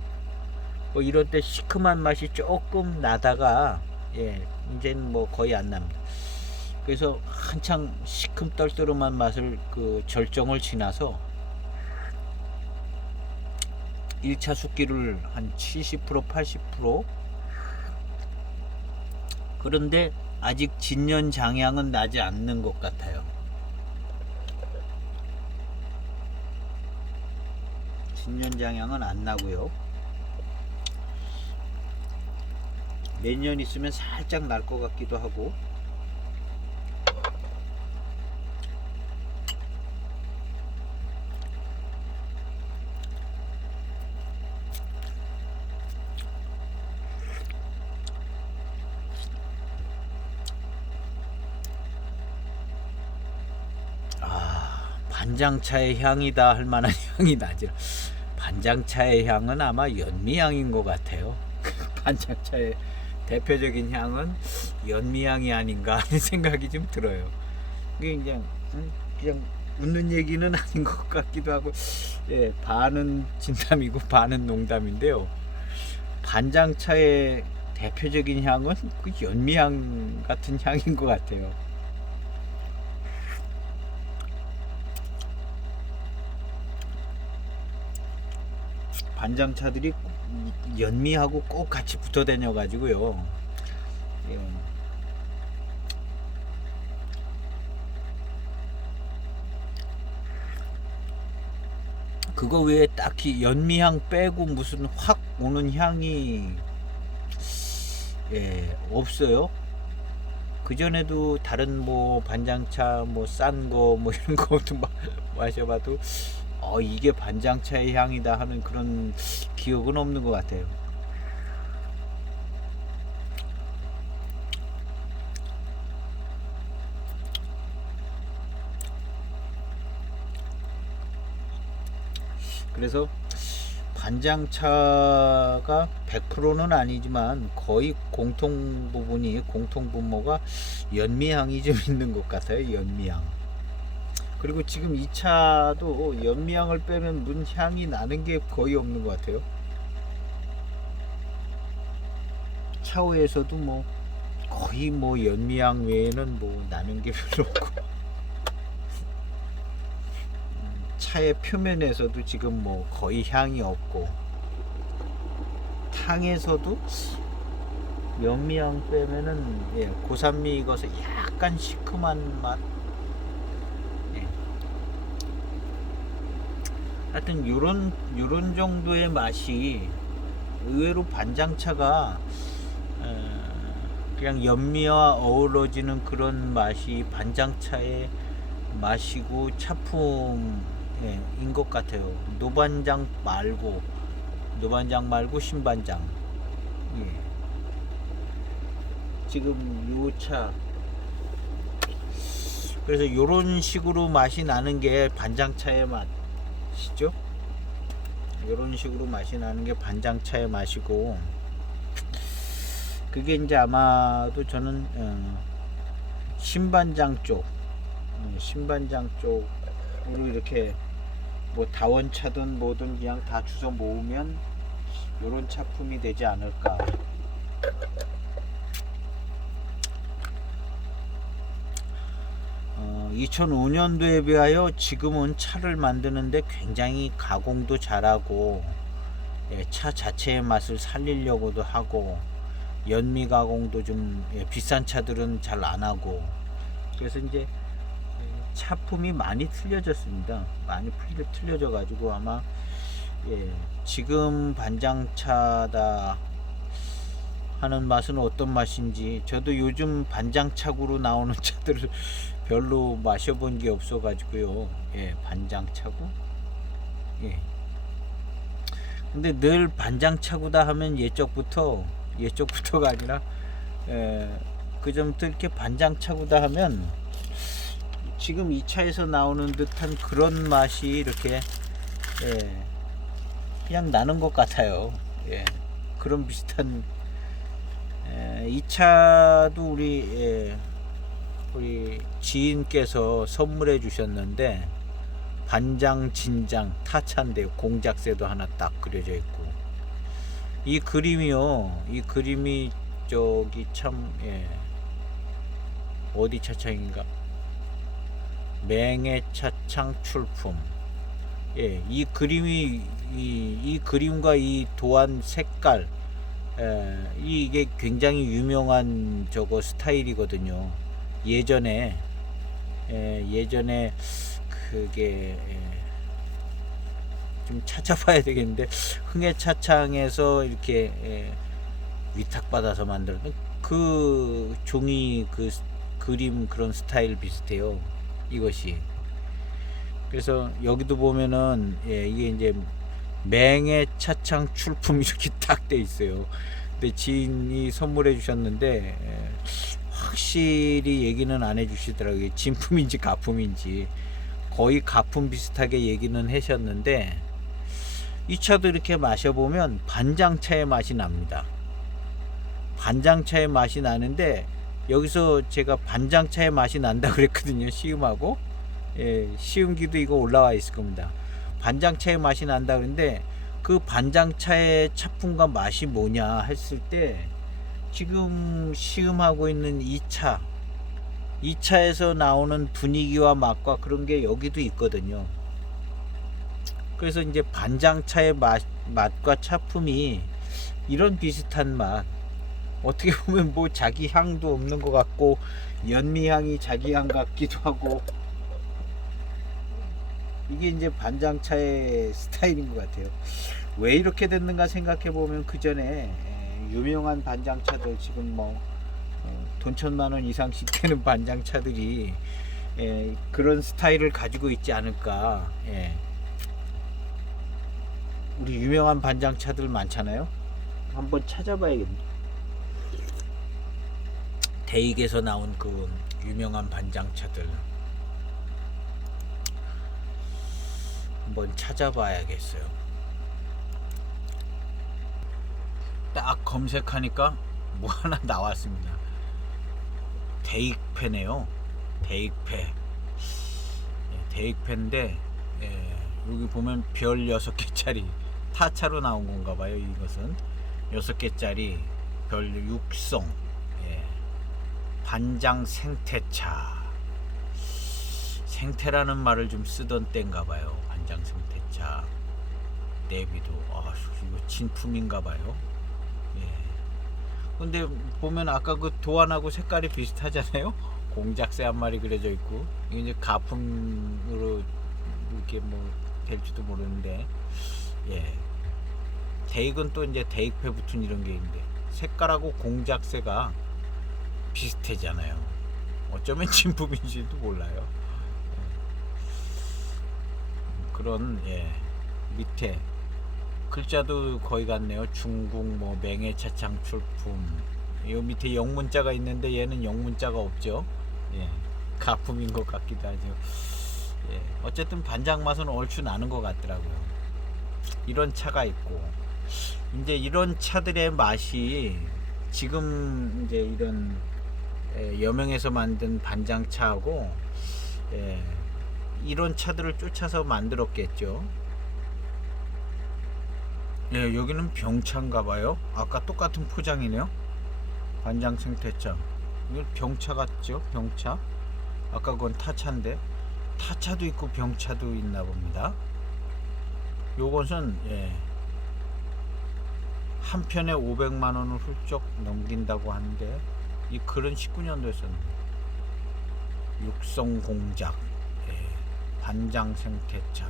뭐 이럴 때 시큼한 맛이 조금 나다가 이제는 뭐 거의 안 납니다. 그래서 한창 시큼 떨떠름한 맛을 그 절정을 지나서 1차 숫기를 한 70%, 80%. 그런데 아직 진년장향은 나지 않는 것 같아요. 진년장향은 안 나고요. 몇 년 있으면 살짝 날 것 같기도 하고. 반장차의 향이다 할 만한 향이 나지. 반장차의 향은 아마 연미향인 것 같아요. 반장차의 대표적인 향은 연미향이 아닌가 하는 생각이 좀 들어요. 그게 그냥 웃는 얘기는 아닌 것 같기도 하고, 예, 반은 진담이고 반은 농담인데요. 반장차의 대표적인 향은 그 연미향 같은 향인 것 같아요. 반장차들이 연미하고 꼭 같이 붙어 다녀 가지고요. 예. 그거 외에 딱히 연미향 빼고 무슨 확 오는 향이, 예, 없어요. 그 전에도 다른 뭐 반장차 뭐 싼 거 뭐 이런 것도 마셔봐도 이게 반장차의 향이다 하는 그런 기억은 없는 것 같아요. 그래서 반장차가 100%는 아니지만 거의 공통 분모가 연미향이 좀 있는 것 같아요. 연미향. 그리고 지금 이 차도 연미향을 빼면 문 향이 나는 게 거의 없는 것 같아요. 차후에서도 뭐 거의 뭐 연미향 외에는 뭐 나는 게 별로 없고, 차의 표면에서도 지금 뭐 거의 향이 없고, 탕에서도 연미향 빼면은, 예, 고산미 익어서 약간 시큼한 맛. 예. 하여튼 요런 정도의 맛이 의외로 반장차가 그냥 연미와 어우러지는 그런 맛이 반장차의 맛이고 차품인 것 같아요. 노반장 말고 신반장. 예. 지금 요 차, 그래서 요런 식으로 맛이 나는 게 반장차의 맛이죠. 요런 식으로 맛이 나는 게 반장차의 맛이고, 그게 이제 아마도 저는 신반장 쪽으로 이렇게 뭐 다원차든 뭐든 그냥 다 주워 모으면 요런 차품이 되지 않을까. 2005년도에 비하여 지금은 차를 만드는데 굉장히 가공도 잘하고, 예, 차 자체의 맛을 살리려고도 하고, 연미 가공도 좀, 예, 비싼 차들은 잘 안 하고, 그래서 이제 차품이 많이 틀려졌습니다. 많이 틀려져 가지고 아마, 예, 지금 반장차다 하는 맛은 어떤 맛인지, 저도 요즘 반장차구로 나오는 차들을 별로 마셔본 게 없어 가지고요. 예, 반장차구. 예. 근데 늘 반장차구다 하면 예적부터가 아니라, 그전부터 이렇게 반장차구다 하면 지금 이 차에서 나오는 듯한 그런 맛이 이렇게, 예, 그냥 나는 것 같아요. 예, 그런 비슷한, 이 차도 우리 지인께서 선물해 주셨는데, 반장 진장 타차인데 공작새도 하나 딱 그려져 있고, 이 그림이 저기 참, 예, 어디 차창인가, 맹해 차창 출품. 예, 이 그림과 이 도안 색깔, 이게 굉장히 유명한 저거 스타일이거든요. 예전에 그게, 좀 찾아봐야 되겠는데, 흥해차창에서 이렇게, 위탁받아서 만든 그 종이 그 그림 그런 스타일 비슷해요, 이것이. 그래서 여기도 보면은, 예, 이게 이제 맹해 차창 출품 이렇게 딱 돼 있어요. 근데 지인이 선물해 주셨는데, 확실히 얘기는 안 해 주시더라고요. 진품인지 가품인지. 거의 가품 비슷하게 얘기는 하셨는데, 이 차도 이렇게 마셔보면 반장차의 맛이 납니다. 반장차의 맛이 나는데, 여기서 제가 반장차의 맛이 난다 그랬거든요. 시음하고 시음기도 이거 올라와 있을 겁니다. 반장차의 맛이 난다 그랬는데, 그 반장차의 차품과 맛이 뭐냐 했을 때, 지금 시음하고 있는 이 차에서 나오는 분위기와 맛과 그런 게 여기도 있거든요. 그래서 이제 반장차의 맛과 차품이 이런 비슷한 맛, 어떻게 보면 뭐 자기 향도 없는 것 같고 연미향이 자기 향 같기도 하고, 이게 이제 반장차의 스타일인 것 같아요. 왜 이렇게 됐는가 생각해 보면, 그 전에 유명한 반장차들, 지금 뭐 돈 1,000만 원 이상씩 되는 반장차들이 그런 스타일을 가지고 있지 않을까. 우리 유명한 반장차들 많잖아요. 한번 찾아봐야겠네. 대익에서 나온 그 유명한 반장차들 한번 찾아봐야겠어요. 딱 검색하니까 뭐 하나 나왔습니다. 대익패네요. 대익패. 대익패인데, 여기 보면 별 6개짜리 타차로 나온 건가 봐요. 이것은 6개짜리 별 6성 반장 생태차. 생태라는 말을 좀 쓰던 때인가 봐요. 반장 생태차. 내비도 이거 진품인가 봐요. 근데 보면 아까 그 도안하고 색깔이 비슷하잖아요. 공작새 한 마리 그려져 있고, 이게 이제 가품으로 이렇게 뭐 될지도 모르는데, 대익은 또 이제 대익패 붙은 이런 게 있는데, 색깔하고 공작새가 비슷하잖아요. 어쩌면 진품인지도 몰라요. 그런 밑에 글자도 거의 같네요. 중국 뭐 맹해차 창출품. 이 밑에 영문자가 있는데 얘는 영문자가 없죠. 가품인 것 같기도 하죠. 어쨌든 반장 맛은 얼추 나는 것 같더라고요. 이런 차가 있고, 이제 이런 차들의 맛이 지금 이제 이런 여명에서 만든 반장차하고 이런 차들을 쫓아서 만들었겠죠. 여기는 병차인가 봐요. 아까 똑같은 포장이네요. 반장 생태차. 이건 병차 같죠? 병차. 아까 그건 타차인데, 타차도 있고 병차도 있나 봅니다. 요것은 한 편에 500만 원을 훌쩍 넘긴다고 하는데, 이 글은 19년도에 썼는데, 육성 공작 반장 생태차.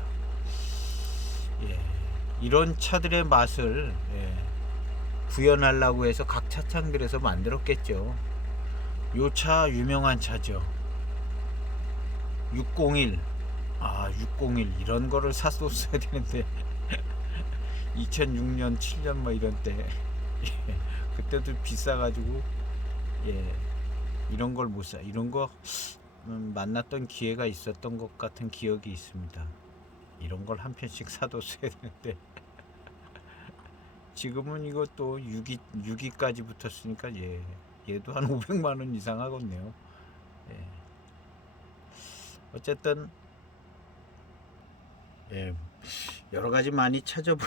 이런 차들의 맛을 구현하려고 해서 각 차창들에서 만들었겠죠. 요 차 유명한 차죠. 601. 601 이런 거를 샀었어야 되는데 2006년 7년 뭐 이런 때 그때도 비싸가지고 이런 걸 못 사. 이런 거 만났던 기회가 있었던 것 같은 기억이 있습니다. 이런 걸 한 편씩 사뒀어야 되는데 지금은 이것도 6기까지 붙었으니까 얘도 한 500만 원 이상 하겠네요. 어쨌든 여러 가지 많이 찾아볼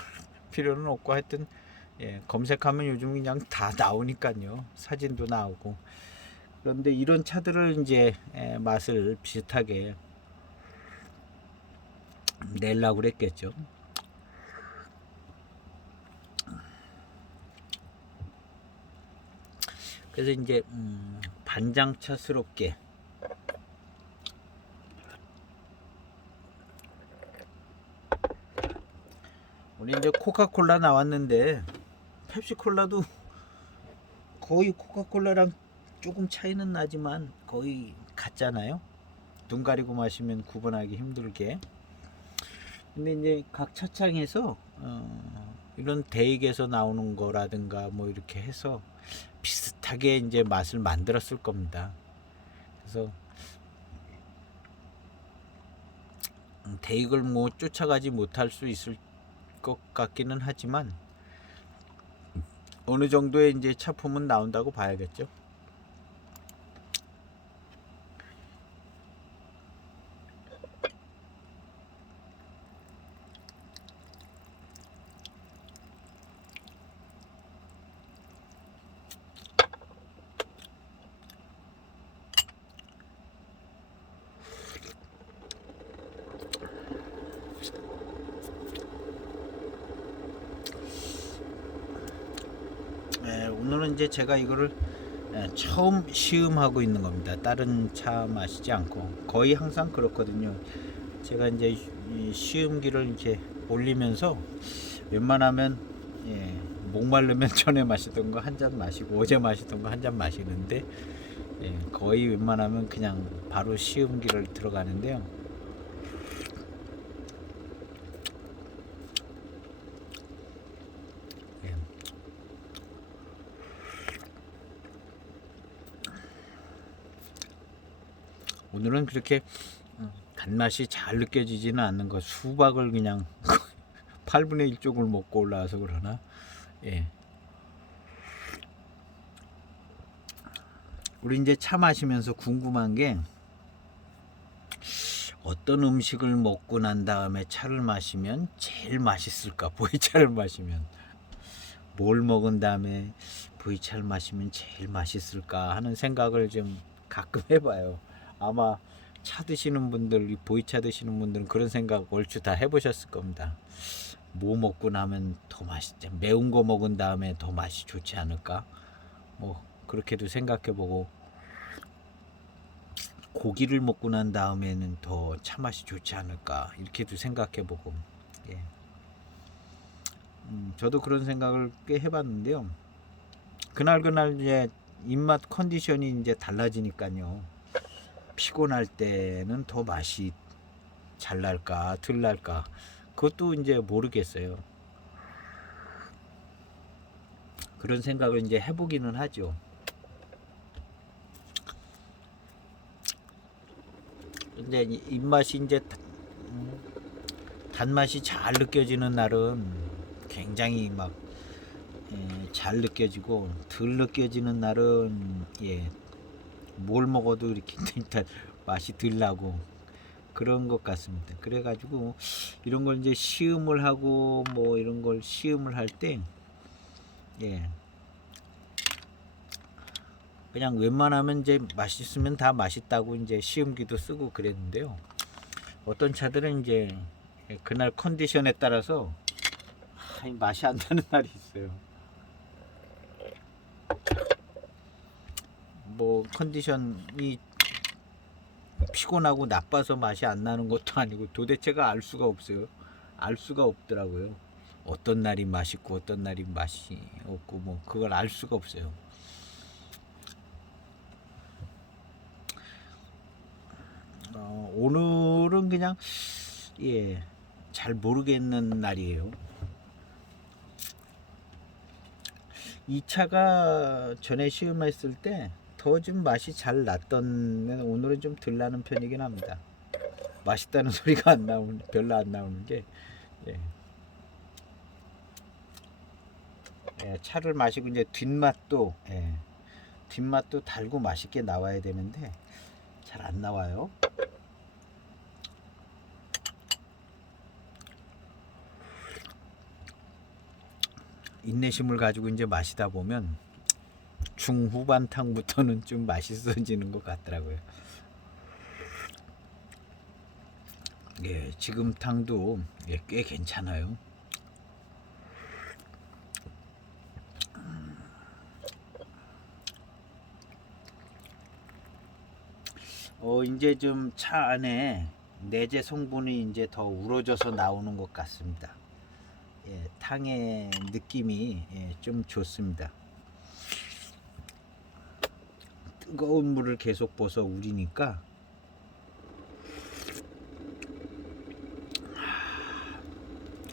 필요는 없고, 하여튼 검색하면 요즘 그냥 다 나오니까요. 사진도 나오고. 그런데 이런 차들을 이제 맛을 비슷하게 내려고 그랬겠죠. 그래서 이제 반장차스럽게 우리 이제 코카콜라 나왔는데, 펩시콜라도 거의 코카콜라랑 조금 차이는 나지만 거의 같잖아요. 눈 가리고 마시면 구분하기 힘들게. 근데 이제 각 차창에서 이런 대익에서 나오는 거라든가 뭐 이렇게 해서 비슷하게 이제 맛을 만들었을 겁니다. 그래서 대익을 뭐 쫓아가지 못할 수 있을 것 같기는 하지만 어느 정도의 이제 차품은 나온다고 봐야겠죠. 오늘은 이제 제가 이거를 처음 시음하고 있는 겁니다. 다른 차 마시지 않고 거의 항상 그렇거든요. 제가 이제 이 시음기를 이렇게 올리면서 웬만하면 목마르면 전에 마시던 거 한 잔 마시고 어제 마시던 거 한 잔 마시는데 거의 웬만하면 그냥 바로 시음기를 들어가는데요. 오늘은 그렇게 단맛이 잘 느껴지지는 않는 것. 수박을 그냥 8분의 1 쪽을 먹고 올라와서 그러나. 우리 이제 차 마시면서 궁금한 게 어떤 음식을 먹고 난 다음에 차를 마시면 제일 맛있을까? 보이차를 마시면 뭘 먹은 다음에 보이차를 마시면 제일 맛있을까 하는 생각을 좀 가끔 해봐요. 아마 차 드시는 분들, 보이차 드시는 분들은 그런 생각 얼추 다 해보셨을 겁니다. 뭐 먹고 나면 더 맛있지? 매운 거 먹은 다음에 더 맛이 좋지 않을까? 뭐 그렇게도 생각해보고, 고기를 먹고 난 다음에는 더 차 맛이 좋지 않을까? 이렇게도 생각해보고. 저도 그런 생각을 꽤 해봤는데요. 그날 이제 입맛 컨디션이 이제 달라지니까요. 피곤할 때는 더 맛이 잘 날까 덜 날까 그것도 이제 모르겠어요. 그런 생각을 이제 해보기는 하죠. 근데 입맛이 이제 단맛이 잘 느껴지는 날은 굉장히 막 잘 느껴지고, 덜 느껴지는 날은 뭘 먹어도 이렇게 일단 맛이 덜 나고 그런 것 같습니다. 그래가지고 이런 걸 이제 시음을 하고 뭐 이런 걸 시음을 할 때 그냥 웬만하면 이제 맛있으면 다 맛있다고 이제 시음기도 쓰고 그랬는데요. 어떤 차들은 이제 그날 컨디션에 따라서 맛이 안 나는 날이 있어요. 뭐 컨디션이 피곤하고 나빠서 맛이 안 나는 것도 아니고 도대체가 알 수가 없어요. 알 수가 없더라고요. 어떤 날이 맛있고 어떤 날이 맛이 없고 뭐 그걸 알 수가 없어요. 오늘은 그냥 잘 모르겠는 날이에요. 이 차가 전에 시음했을 때 더 좀 맛이 잘 났던, 오늘은 좀 덜 나는 편이긴 합니다. 맛있다는 소리가 안 나오는, 별로 안 나오는 게 차를 마시고 이제 뒷맛도 달고 맛있게 나와야 되는데 잘 안 나와요. 인내심을 가지고 이제 마시다 보면 중후반탕부터는 좀 맛있어지는 것 같더라고요. 지금 탕도 꽤 괜찮아요. 이제 좀 차 안에 내재 성분이 이제 더 우러져서 나오는 것 같습니다. 탕의 느낌이 좀 좋습니다. 뜨거운 물을 계속 부어서 우리니까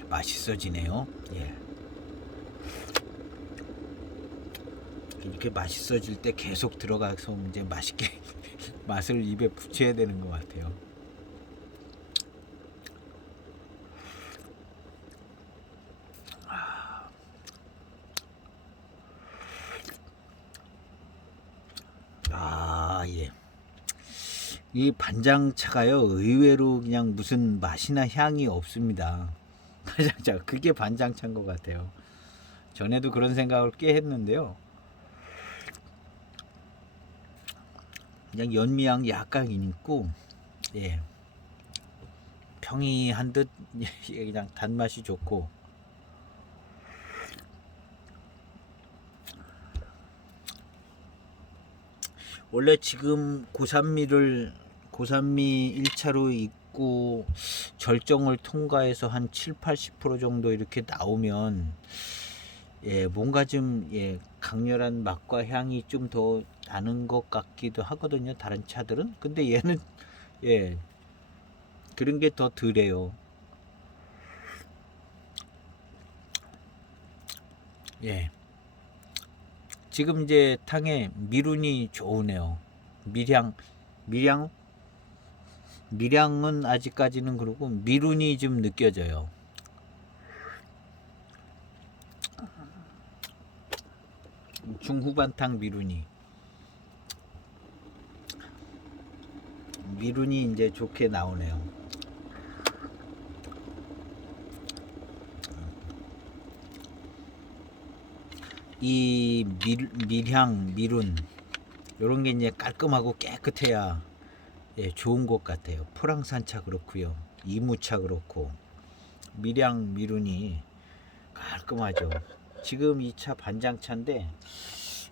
맛있어지네요. 이렇게 맛있어질 때 계속 들어가서 이제 맛있게 맛을 입에 붙여야 되는 것 같아요. 이 반장차가요, 의외로 그냥 무슨 맛이나 향이 없습니다. 반장차, 그게 반장차인 것 같아요. 전에도 그런 생각을 꽤 했는데요. 그냥 연미향 약간 있고, 예, 평이한 듯 그냥 단맛이 좋고. 원래 지금 고산미 1차로 있고 절정을 통과해서 한 7, 80% 정도 이렇게 나오면, 예, 뭔가 좀, 예, 강렬한 맛과 향이 좀 더 나는 것 같기도 하거든요, 다른 차들은. 근데 얘는, 예, 그런 게 더 덜해요. 예, 지금 이제 탕에 미룬이 좋으네요. 밀향, 밀향, 밀향은 아직까지는 그러고 미룬이 좀 느껴져요. 중후반탕 미룬이 이제 좋게 나오네요. 이 밀향, 미룬 요런 게 이제 깔끔하고 깨끗해야, 예, 좋은 것 같아요. 포랑산차 그렇고요, 이무차 그렇고 밀향, 미룬이 깔끔하죠. 지금 이 차 반장차인데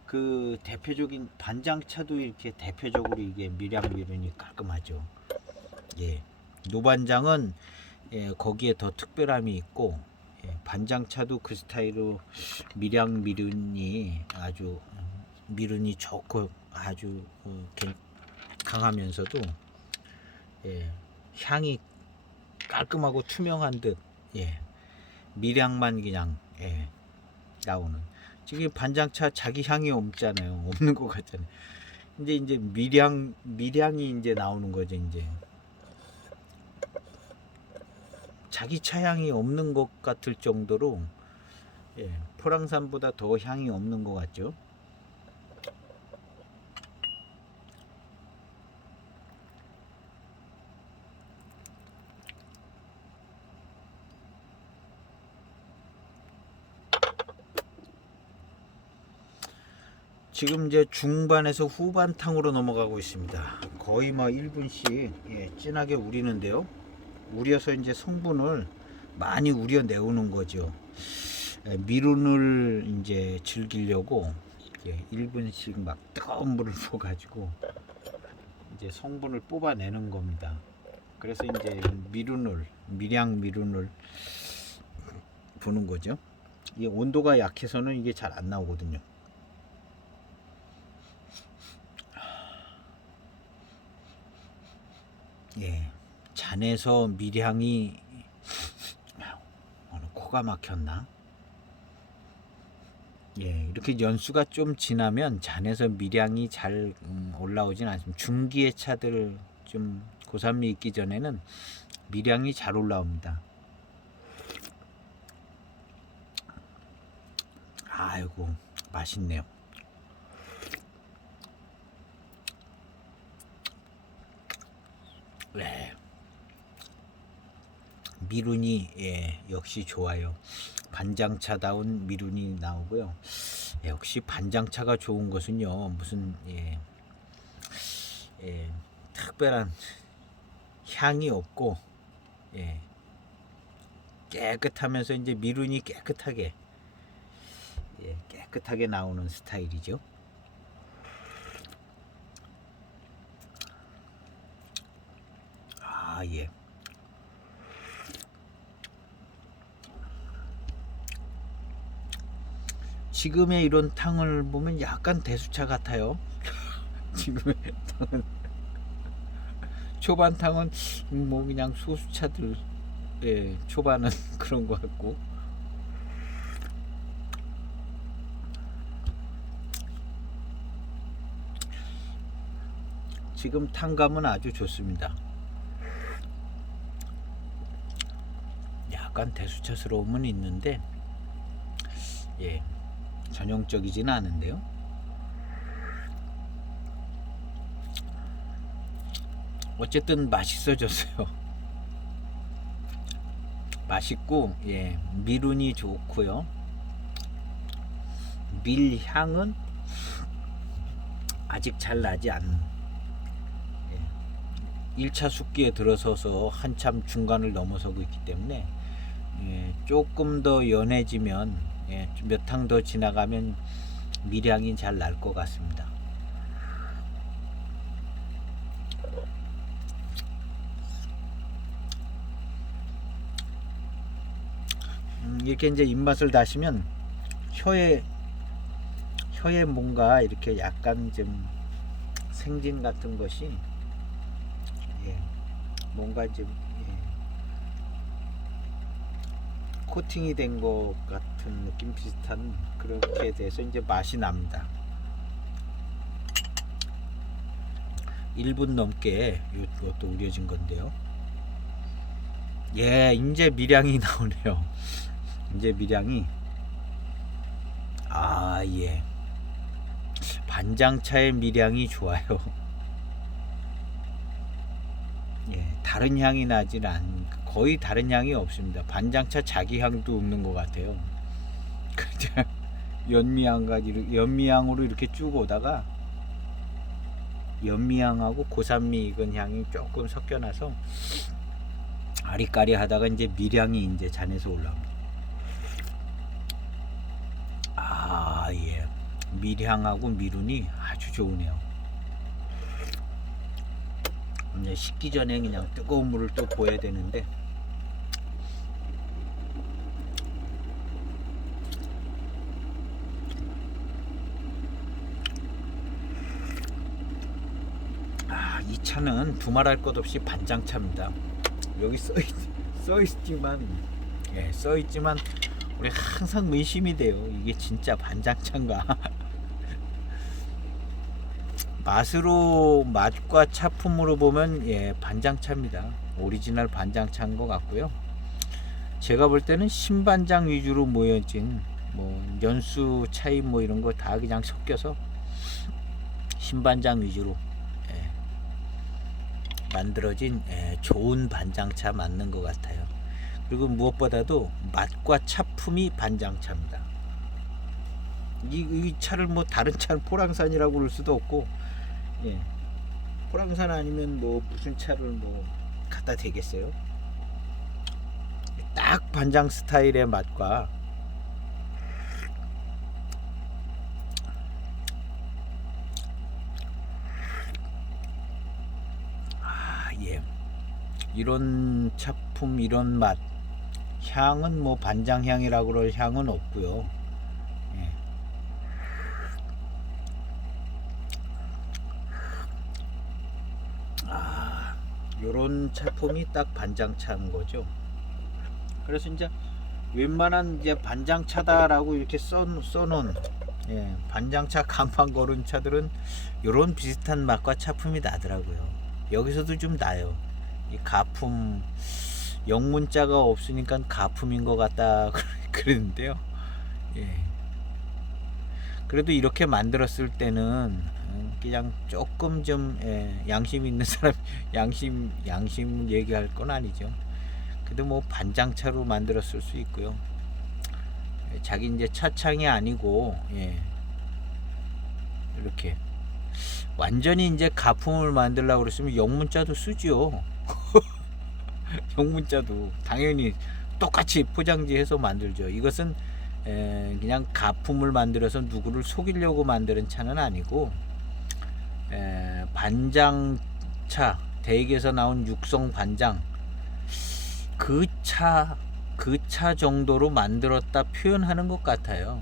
그 대표적인 반장차도 이렇게 대표적으로 이게 밀양 미룬이 깔끔하죠. 예, 노반장은, 예, 거기에 더 특별함이 있고, 예, 반장차도 그 스타일로 밀양 미룬이 아주, 미룬이 좋고 아주 강하면서도, 예, 향이 깔끔하고 투명한 듯, 예, 밀양만 그냥, 예, 나오는. 지금 반장차 자기 향이 없잖아요. 없는 것 같잖아요. 이제 밀향이 이제 나오는 거죠. 이제 자기 차 향이 없는 것 같을 정도로, 예, 포랑산보다 더 향이 없는 것 같죠. 지금 이제 중반에서 후반탕으로 넘어가고 있습니다. 거의 막 1분씩, 예, 진하게 우리는데요. 우려서 이제 성분을 많이 우려내오는 거죠. 예, 미룬을 이제 즐기려고, 예, 1분씩 막 뜨거운 물을 부어가지고 이제 성분을 뽑아내는 겁니다. 그래서 이제 밀양 미룬을 부는 거죠. 이 온도가 약해서는 이게 잘 안 나오거든요. 예, 잔에서 밀향이, 오늘 코가 막혔나? 예, 이렇게 연수가 좀 지나면 잔에서 밀향이 잘 올라오진 않습니다. 중기의 차들 좀 고산미 있기 전에는 밀향이 잘 올라옵니다. 아이고, 맛있네요. 네. 미룬이, 예, 역시 좋아요. 반장차다운 미룬이 나오고요. 예, 역시 반장차가 좋은 것은요, 무슨, 예, 예, 특별한 향이 없고, 예, 깨끗하면서 이제 미룬이 깨끗하게, 예, 깨끗하게 나오는 스타일이죠. 아, 예. 지금의 이런 탕을 보면 약간 대수차 같아요. 지금의 탕은, 초반 탕은 뭐 그냥 소수차들, 예, 초반은 그런 것 같고. 지금 탕감은 아주 좋습니다. 약간 대수차스러움은 있는데, 예, 전형적이지는 않은데요. 어쨌든 맛있어졌어요. 맛있고 예, 미룬이 좋고요. 밀향은 아직 잘 나지 않는, 예, 1차 숙기에 들어서서 한참 중간을 넘어서고 있기 때문에 예, 조금 더 연해지면, 예, 몇 탕 더 지나가면 밀향이 잘 날 것 같습니다. 이렇게 이제 입맛을 다시면 혀에 뭔가 이렇게 약간 좀 생진 같은 것이, 예, 뭔가 좀, 예, 코팅이 된 것 같은 느낌 비슷한 그렇게 돼서 이제 맛이 납니다. 1분 넘게 이것도 우려진 건데요. 예, 이제 밀향이 나오네요. 이제 밀향이, 아, 예, 반장차의 밀향이 좋아요. 예, 다른 향이 나질 거의 다른 향이 없습니다. 반장차 자기 향도 없는 것 같아요. 그냥 연미향으로 이렇게 쭉 오다가 연미향하고 고산미 익은 향이 조금 섞여나서 아리까리하다가 이제 밀향이 이제 잔에서 올라옵니다. 아, 예, 밀향하고 미룬이 아주 좋으네요. 이제 식기 전에 그냥 뜨거운 물을 또 부어야 되는데, 이 차는 두말할 것 없이 반장차입니다. 여기 써있지만, 예, 써있지만 우리 항상 의심이 돼요. 이게 진짜 반장차인가? 맛과 차품으로 보면, 예, 반장차입니다. 오리지널 반장차인 것 같고요. 제가 볼 때는 신반장 위주로 모여진, 뭐 연수 차이 뭐 이런 거 다 그냥 섞여서 신반장 위주로, 예, 만들어진, 예, 좋은 반장차 맞는 것 같아요. 그리고 무엇보다도 맛과 차품이 반장차입니다. 이 차를 뭐 다른 차를 포랑산이라고 부를 수도 없고, 예, 포랑산 아니면 뭐 무슨 차를 뭐 갖다 대겠어요? 딱 반장 스타일의 맛과, 예, 이런 차품 이런 맛, 향은 뭐 반장향이라고 그럴 향은 없고요. 예. 요런 차품이 딱 반장차인 거죠. 그래서 이제 웬만한 이제 반장차다라고 이렇게 써놓은, 예, 반장차 간판 걸은 차들은 요런 비슷한 맛과 차품이 나더라고요. 여기서도 좀 나요. 이 가품, 영문자가 없으니까 가품인 것 같다 그러는데요. 예. 그래도 이렇게 만들었을 때는 그냥 조금 좀, 예, 양심 있는 사람 양심 얘기할 건 아니죠. 그래도 뭐 반장차로 만들었을 수 있고요. 자기 이제 차창이 아니고, 예, 이렇게 완전히 이제 가품을 만들려고 그랬으면 영문자도 쓰죠. 영문자도 당연히 똑같이 포장지해서 만들죠. 이것은 그냥 가품을 만들어서 누구를 속이려고 만드는 차는 아니고, 반장차, 대익에서 나온 육성 반장, 그 차 정도로 만들었다 표현하는 것 같아요.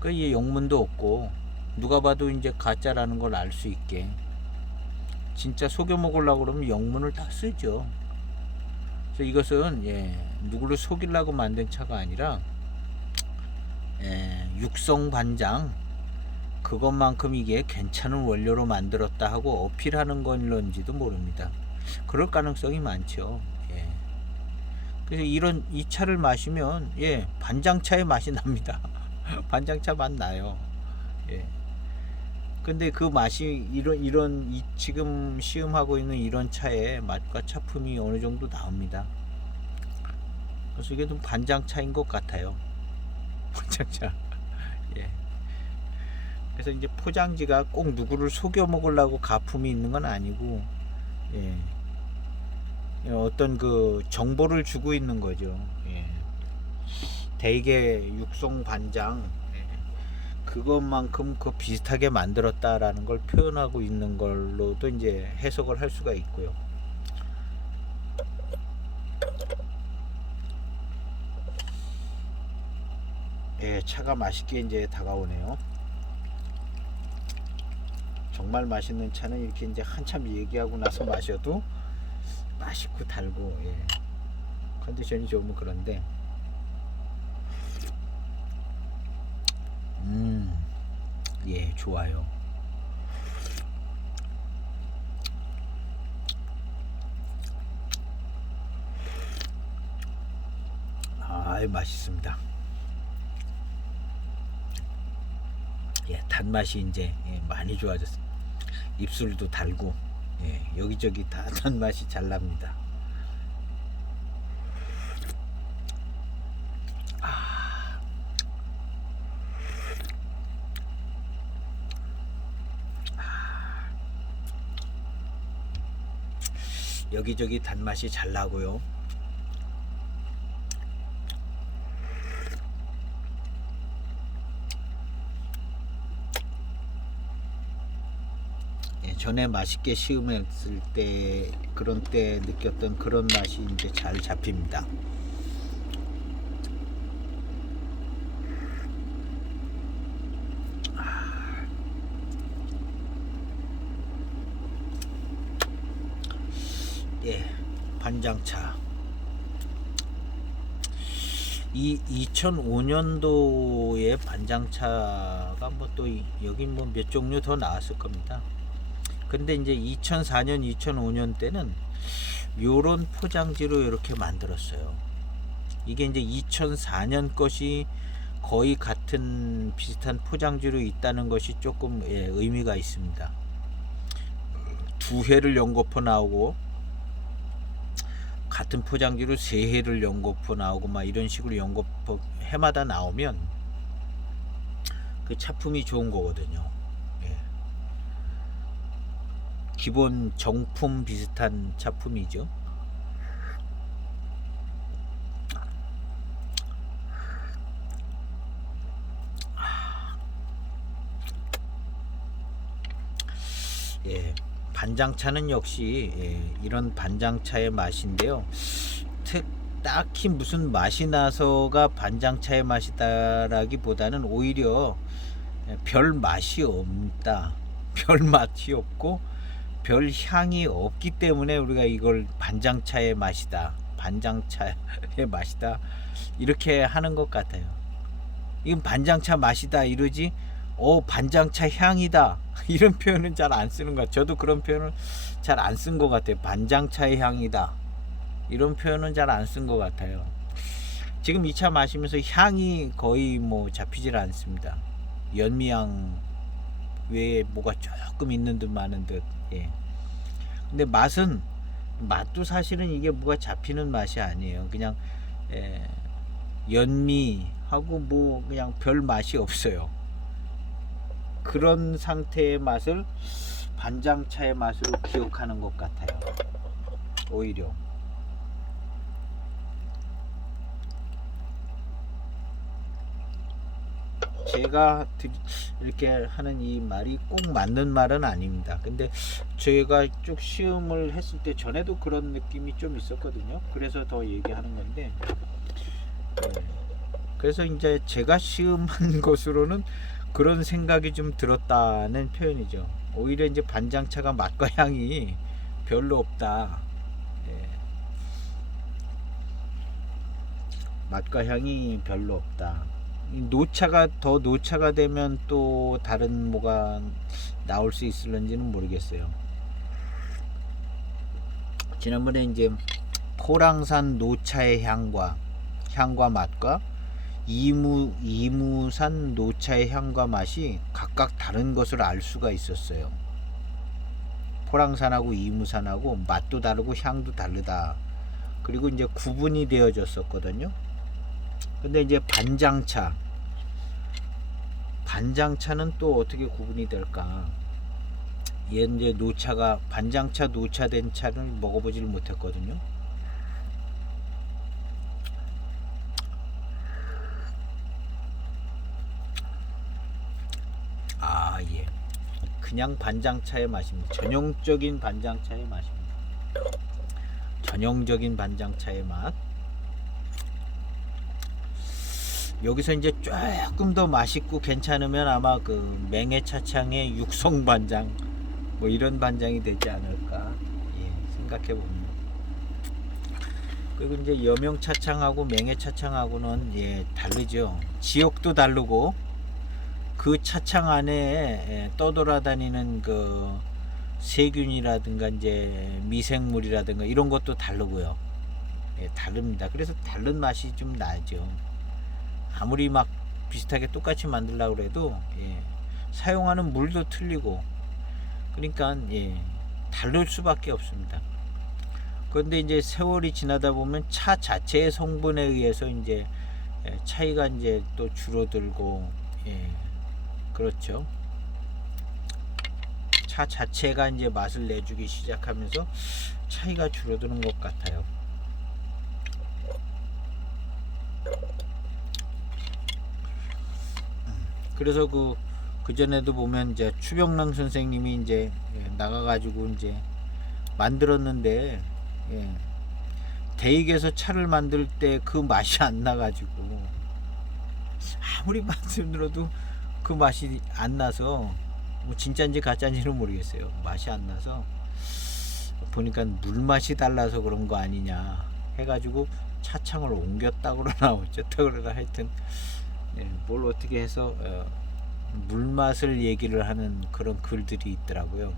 그 영문도 없고 누가 봐도 이제 가짜라는 걸 알 수 있게, 진짜 속여 먹으려고 그러면 영문을 다 쓰죠. 그래서 이것은, 예, 누구를 속이려고 만든 차가 아니라, 육성 반장, 그것만큼 이게 괜찮은 원료로 만들었다 하고 어필하는 건지도 모릅니다. 그럴 가능성이 많죠. 예. 그래서 이 차를 마시면, 예, 반장차의 맛이 납니다. 반장차 맛 나요. 예. 근데 그 맛이 이런 지금 시음하고 있는 이런 차의 맛과 차품이 어느 정도 나옵니다. 그래서 이게 좀 반장차인 것 같아요. 반장차. 예. 그래서 이제 포장지가 꼭 누구를 속여 먹으려고 가품이 있는 건 아니고, 예. 어떤 그 정보를 주고 있는 거죠. 예. 대게 육송 반장, 예. 그것만큼 그 비슷하게 만들었다라는 걸 표현하고 있는 걸로도 이제 해석을 할 수가 있고요. 예, 차가 맛있게 이제 다가오네요. 정말 맛있는 차는 이렇게 이제 한참 얘기하고 나서 마셔도 맛있고 달고, 예. 컨디션이 좋으면 그런데, 예, 좋아요. 아, 맛있습니다. 예, 단맛이 이제 많이 좋아졌어요. 입술도 달고, 예, 여기저기 다 단맛이 잘 납니다. 여기저기 단맛이 잘 나고요. 예, 전에 맛있게 시음했을 때 그런 때 느꼈던 그런 맛이 이제 잘 잡힙니다. 예, 반장차. 이 2005년도에 반장차가 뭐 또 여기 뭐 몇 종류 더 나왔을 겁니다. 근데 이제 2004년, 2005년 때는 요런 포장지로 이렇게 만들었어요. 이게 이제 2004년 것이 거의 같은 비슷한 포장지로 있다는 것이 조금 의미가 있습니다. 두 회를 연거푸 나오고 같은 포장지로 세 회를 연거푸 나오고 막 이런 식으로 연거푸 해마다 나오면 그 차품이 좋은 거거든요. 예. 기본 정품 비슷한 차품이죠. 예, 반장차는 역시 이런 반장차의 맛인데요. 딱히 무슨 맛이 나서가 반장차의 맛이다라기보다는 오히려 별 맛이 없다. 별 맛이 없고 별 향이 없기 때문에 우리가 이걸 반장차의 맛이다. 반장차의 맛이다. 이렇게 하는 것 같아요. 이건 반장차 맛이다 이러지 반장차 향이다 이런 표현은 잘 안 쓰는 것 같아요. 저도 그런 표현을 잘 안 쓴 것 같아요. 반장차의 향이다 이런 표현은 잘 안 쓴 것 같아요. 지금 이 차 마시면서 향이 거의 뭐 잡히질 않습니다. 연미향 외에 뭐가 조금 있는 듯 마는 듯. 예. 근데 맛도 사실은 이게 뭐가 잡히는 맛이 아니에요. 그냥 연미하고 뭐 그냥 별 맛이 없어요. 그런 상태의 맛을 반장차의 맛으로 기억하는 것 같아요. 오히려 제가 이렇게 하는 이 말이 꼭 맞는 말은 아닙니다. 근데 제가 쭉 시음을 했을 때 전에도 그런 느낌이 좀 있었거든요. 그래서 더 얘기하는 건데, 그래서 이제 제가 시음한 것으로는 그런 생각이 좀 들었다는 표현이죠. 오히려 이제 반장차가 맛과 향이 별로 없다. 맛과 향이 별로 없다. 노차가 더 노차가 되면 또 다른 뭐가 나올 수 있을런지는 모르겠어요. 지난번에 이제 포랑산 노차의 향과 맛과 이무산 노차의 향과 맛이 각각 다른 것을 알 수가 있었어요. 포랑산하고 이무산하고 맛도 다르고 향도 다르다. 그리고 이제 구분이 되어졌었거든요. 근데 이제 반장차는 또 어떻게 구분이 될까? 얘 이제 노차가 반장차 노차된 차를 먹어보질 못했거든요. 아, 예. 그냥 반장차의 맛입니다. 전형적인 반장차의 맛입니다. 전형적인 반장차의 맛. 여기서 이제 조금 더 맛있고 괜찮으면 아마 그 맹해차창의 육성반장 뭐 이런 반장이 되지 않을까, 예, 생각해 봅니다. 그리고 이제 여명차창하고 맹해차창하고는, 예, 다르죠. 지역도 다르고 그 차창 안에 떠돌아다니는 그 세균이라든가 이제 미생물이라든가 이런 것도 다르고요. 예, 다릅니다. 그래서 다른 맛이 좀 나죠. 아무리 막 비슷하게 똑같이 만들려고 해도, 예, 사용하는 물도 틀리고 그러니까, 예, 다를 수밖에 없습니다. 그런데 이제 세월이 지나다 보면 차 자체의 성분에 의해서 이제 차이가 이제 또 줄어들고, 예, 그렇죠. 차 자체가 이제 맛을 내주기 시작하면서 차이가 줄어드는 것 같아요. 그래서 그 전에도 보면 이제 추병랑 선생님이 이제 나가가지고 이제 만들었는데, 예, 대익에서 차를 만들 때 그 맛이 안 나가지고 아무리 만들어도 그 맛이 안 나서, 뭐 진짜인지 가짜인지는 모르겠어요. 맛이 안 나서 보니까 물 맛이 달라서 그런 거 아니냐 해가지고 차창을 옮겼다고 그러나 어쨌다 그러나 하여튼, 예, 뭘 어떻게 해서 물 맛을 얘기를 하는 그런 글들이 있더라고요.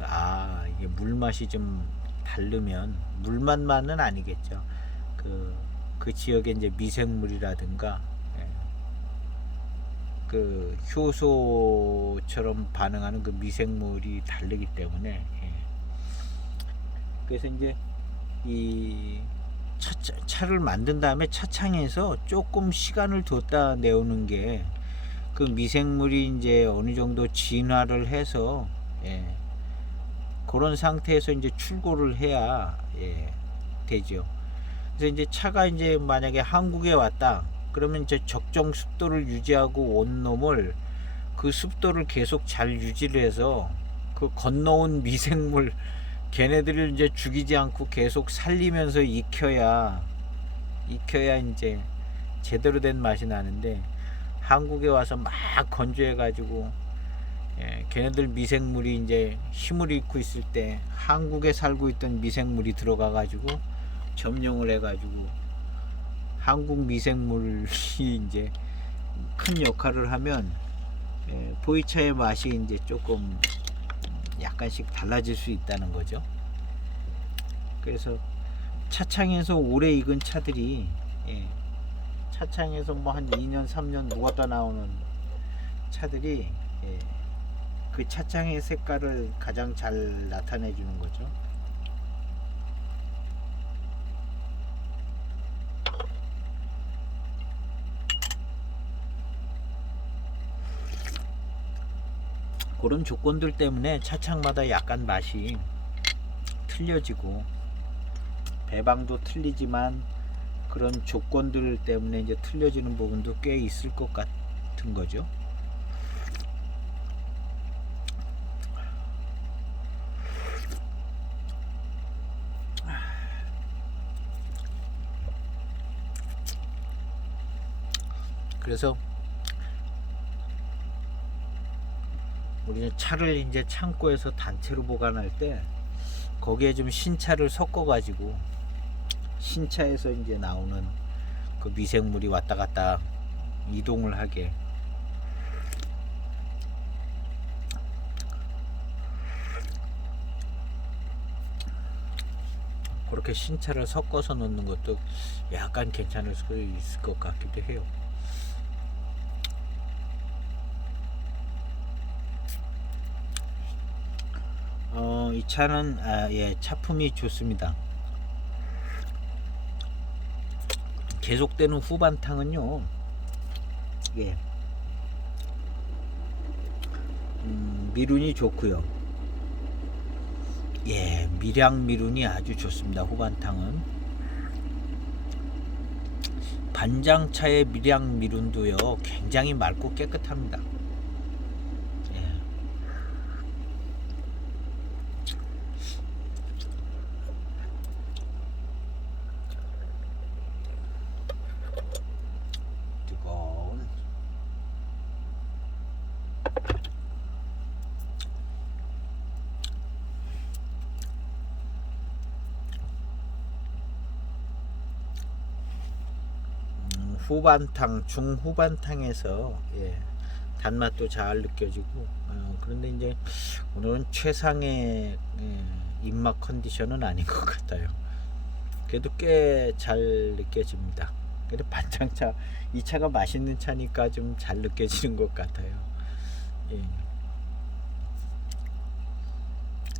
아, 이게 물 맛이 좀 다르면 물맛만은 아니겠죠. 그 지역에 이제 미생물이라든가, 예, 그 효소처럼 반응하는 그 미생물이 다르기 때문에, 예. 그래서 이제 이 차를 만든 다음에 차창에서 조금 시간을 뒀다 내오는 게 그 미생물이 이제 어느 정도 진화를 해서, 예, 그런 상태에서 이제 출고를 해야, 예, 되죠. 그래서 이제 차가 이제 만약에 한국에 왔다 그러면 이제 적정 습도를 유지하고 온 놈을, 그 습도를 계속 잘 유지를 해서 그 건너온 미생물 걔네들을 이제 죽이지 않고 계속 살리면서 익혀야 이제 제대로 된 맛이 나는데, 한국에 와서 막 건조해 가지고, 예, 걔네들 미생물이 이제 힘을 잃고 있을 때 한국에 살고 있던 미생물이 들어가 가지고 점령을 해 가지고 한국 미생물이 이제 큰 역할을 하면, 예, 보이차의 맛이 이제 조금 약간씩 달라질 수 있다는 거죠. 그래서 차창에서 오래 익은 차들이, 예, 차창에서 뭐 한 2년 3년 묵었다 나오는 차들이, 예, 그 차창의 색깔을 가장 잘 나타내 주는 거죠. 그런 조건들 때문에 차창마다 약간 맛이 틀려지고, 배방도 틀리지만 그런 조건들 때문에 이제 틀려지는 부분도 꽤 있을 것 같은 거죠. 그래서 우리는 차를 이제 창고에서 단체로 보관할 때 거기에 좀 신차를 섞어 가지고, 신차에서 이제 나오는 그 미생물이 왔다 갔다 이동을 하게, 그렇게 신차를 섞어서 넣는 것도 약간 괜찮을 수 있을 것 같기도 해요. 이 차는 차품이 좋습니다. 계속되는 후반탕은요, 예, 미룬이 좋고요. 예, 미량 미룬이 아주 좋습니다. 후반탕은 반장차의 미량 미룬도요 굉장히 맑고 깨끗합니다. 예. 뜨거운 후반탕, 중후반탕에서 단맛도 잘 느껴지고, 그런데 이제 오늘은 최상의 입맛 컨디션은 아닌 것 같아요. 그래도 꽤 잘 느껴집니다. 근데 반장차, 이 차가 맛있는 차니까 좀 잘 느껴지는 것 같아요. 예.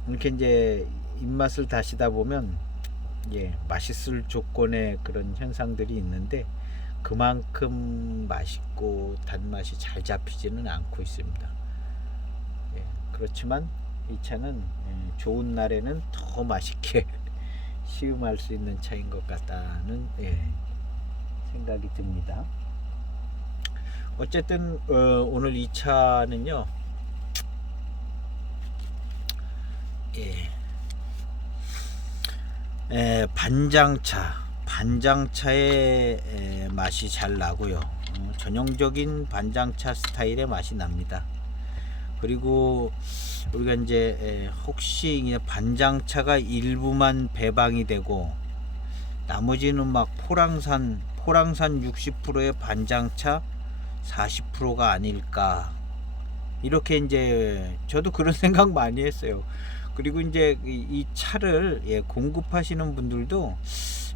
이렇게 이제 입맛을 다시다 보면 맛있을 조건의 그런 현상들이 있는데 그만큼 맛있고 단맛이 잘 잡히지는 않고 있습니다. 그렇지만 이 차는 좋은 날에는 더 맛있게 시음할 수 있는 차인 것 같다는 생각이 듭니다. 어쨌든 오늘 이 차는요, 반장차의 맛이 잘 나고요. 전형적인 반장차 스타일의 맛이 납니다. 그리고 우리가 이제 혹시 반장차가 일부만 배방이 되고 나머지는 막 포랑산 60%의 반장차 40%가 아닐까, 이렇게 이제 저도 그런 생각 많이 했어요. 그리고 이제 이 차를 공급하시는 분들도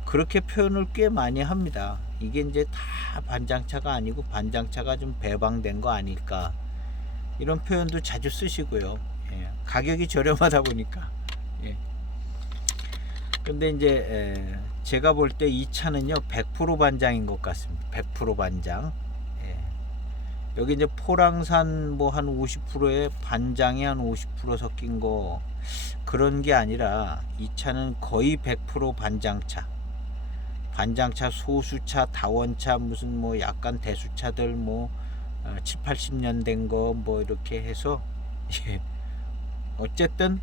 그렇게 표현을 꽤 많이 합니다. 이게 이제 다 반장차가 아니고 반장차가 좀 배방된 거 아닐까, 이런 표현도 자주 쓰시고요. 가격이 저렴하다 보니까. 근데 이제 제가 볼 때 이 차는요 100% 반장인 것 같습니다. 100% 반장. 여기 이제 포랑산 뭐 한 50%에 반장이 한 50% 섞인 거, 그런 게 아니라 이 차는 거의 100% 반장차. 반장차, 소수차, 다원차, 무슨 뭐 약간 대수차들 뭐 7, 80년 된 거 뭐 이렇게 해서 어쨌든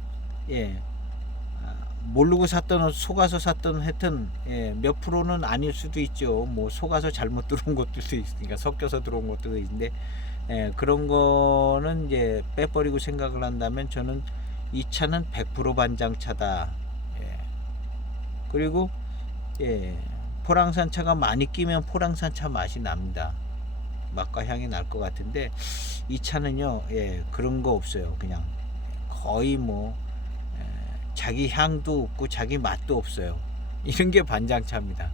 모르고 샀던, 속아서 샀던, 하여튼 몇 프로는 아닐 수도 있죠. 뭐 속아서 잘못 들어온 것도 있으니까, 섞여서 들어온 것도 있는데 그런 거는 이제 빼버리고 생각을 한다면 저는 이 차는 100% 반장차다. 그리고 포랑산 차가 많이 끼면 포랑산 차 맛이 납니다. 맛과 향이 날 것 같은데 이 차는요 그런 거 없어요. 그냥 거의 뭐 자기 향도 없고 자기 맛도 없어요. 이런 게 반장차입니다.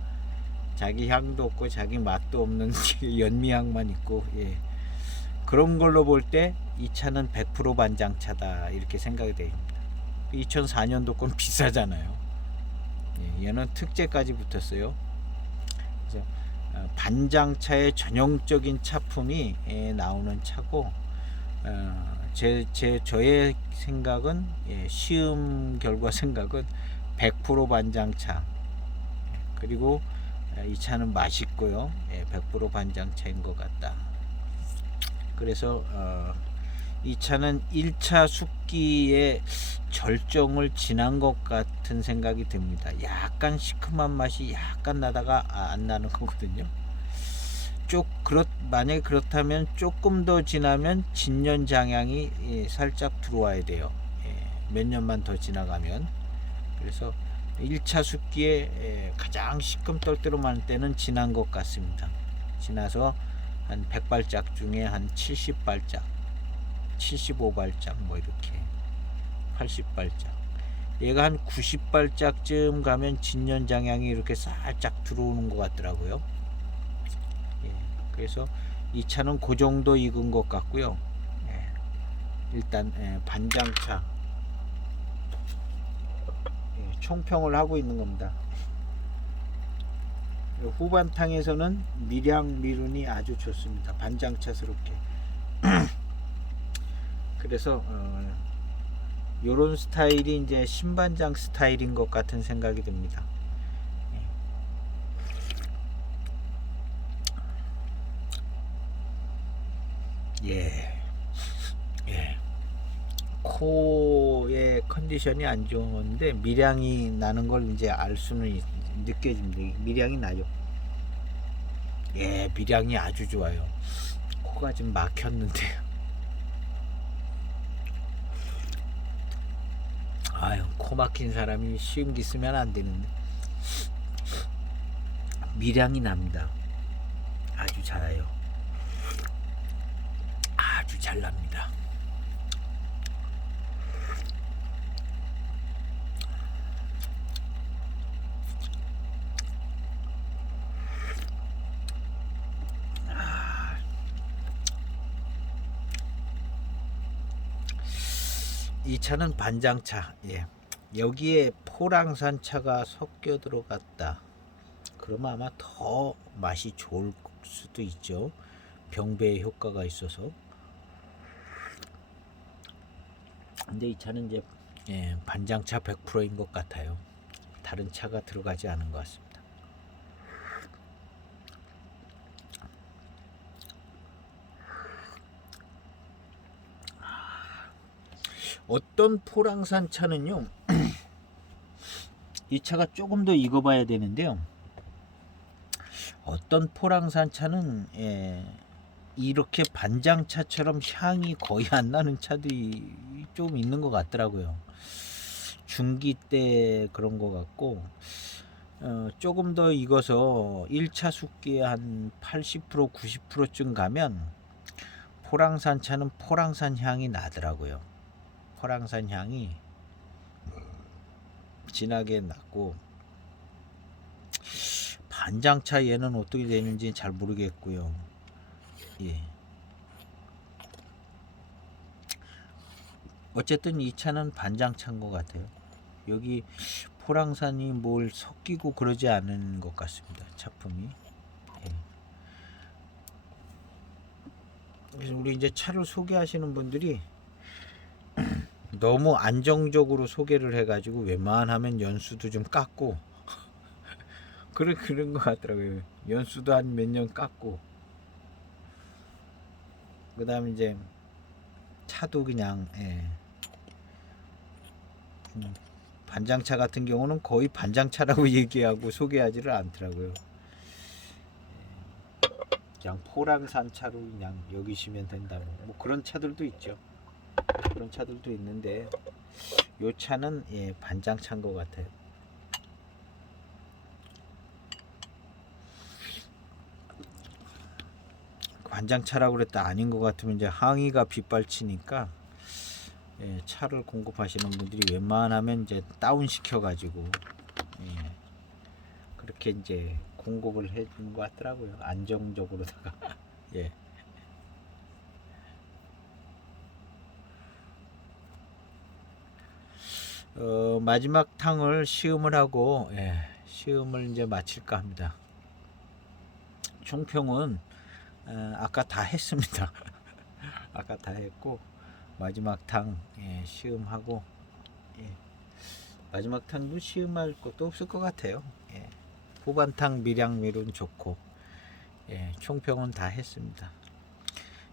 자기 향도 없고 자기 맛도 없는 연미향만 있고, 그런 걸로 볼 때 이 차는 100% 반장차다, 이렇게 생각이 됩니다. 2004년도 건 비싸잖아요. 얘는 특제까지 붙었어요. 그래서 반장차의 전형적인 차품이 나오는 차고, 저의 생각은 시음 결과 생각은 100% 반장차. 그리고 이 차는 맛있고요. 100% 반장차인 것 같다. 그래서 이 차는 1차 숙기의 절정을 지난 것 같은 생각이 듭니다. 약간 시큼한 맛이 약간 나다가 안 나는 거거든요. 만약에 그렇다면 조금 더 지나면 진년 장향이 살짝 들어와야 돼요. 몇 년만 더 지나가면. 그래서 1차 숙기에 가장 시큼 떨떠름할 때는 지난 것 같습니다. 지나서 한 100발짝 중에 한 70발짝, 75발짝 뭐 이렇게 80발짝. 얘가 한 90발짝쯤 가면 진연장향이 이렇게 살짝 들어오는 것 같더라고요. 예, 그래서 이 차는 그 정도 익은 것 같고요. 예, 일단 반장차 총평을 하고 있는 겁니다. 후반탕에서는 미량 미룬이 아주 좋습니다. 반장차스럽게. 그래서 요런 스타일이 이제 신반장 스타일인 것 같은 생각이 듭니다. 예. 예. 코의 컨디션이 안 좋은데 미량이 나는 걸 이제 알 수는 느껴집니다. 미량이 나죠. 예, 미량이 아주 좋아요. 코가 좀 막혔는데요. 아유, 코 막힌 사람이 시음기 쓰면 안 되는데 미량이 납니다. 아주 잘해요. 아주 잘 납니다. 이 차는 반장차. 예. 여기에 포랑산차가 섞여 들어갔다. 그러면 아마 더 맛이 좋을 수도 있죠. 병배의 효과가 있어서. 근데 이 차는 이제 반장차 100%인 것 같아요. 다른 차가 들어가지 않은 것 같습니다. 어떤 포랑산 차는요, 이 차가 조금 더 익어봐야 되는데요. 어떤 포랑산 차는 이렇게 반장차처럼 향이 거의 안 나는 차들이 좀 있는 것 같더라고요. 중기 때 그런 것 같고, 조금 더 익어서 1차 숙기에 한 80% 90%쯤 가면 포랑산 차는 포랑산 향이 나더라고요. 포랑산 향이 진하게 났고, 반장차 얘는 어떻게 되는지 잘 모르겠고요. 예. 어쨌든 이 차는 반장차인 것 같아요. 여기 포랑산이 뭘 섞이고 그러지 않은 것 같습니다. 차품이. 예. 그래서 우리 이제 차를 소개하시는 분들이 너무 안정적으로 소개를 해가지고 웬만하면 연수도 좀 깎고 그런 것 같더라고요. 연수도 한 몇 년 깎고 그 다음에 이제 차도 그냥 반장차 같은 경우는 거의 반장차라고 얘기하고 소개하지를 않더라고요. 그냥 포랑산 차로 그냥 여기시면 된다고 뭐 그런 차들도 있죠. 그런 차들도 있는데 요 차는 반장차인 것 같아요. 반장차라고 그랬다 아닌 것 같으면 이제 항의가 빗발치니까 차를 공급하시는 분들이 웬만하면 이제 다운 시켜 가지고 그렇게 이제 공급을 해준 것 같더라고요. 안정적으로다가 예. 마지막 탕을 시음을 하고 시음을 이제 마칠까 합니다. 총평은 아까 다 했습니다. 아까 다 했고 마지막 탕 시음하고 마지막 탕도 시음할 것도 없을 것 같아요. 후반탕 미량미룬 좋고 총평은 다 했습니다.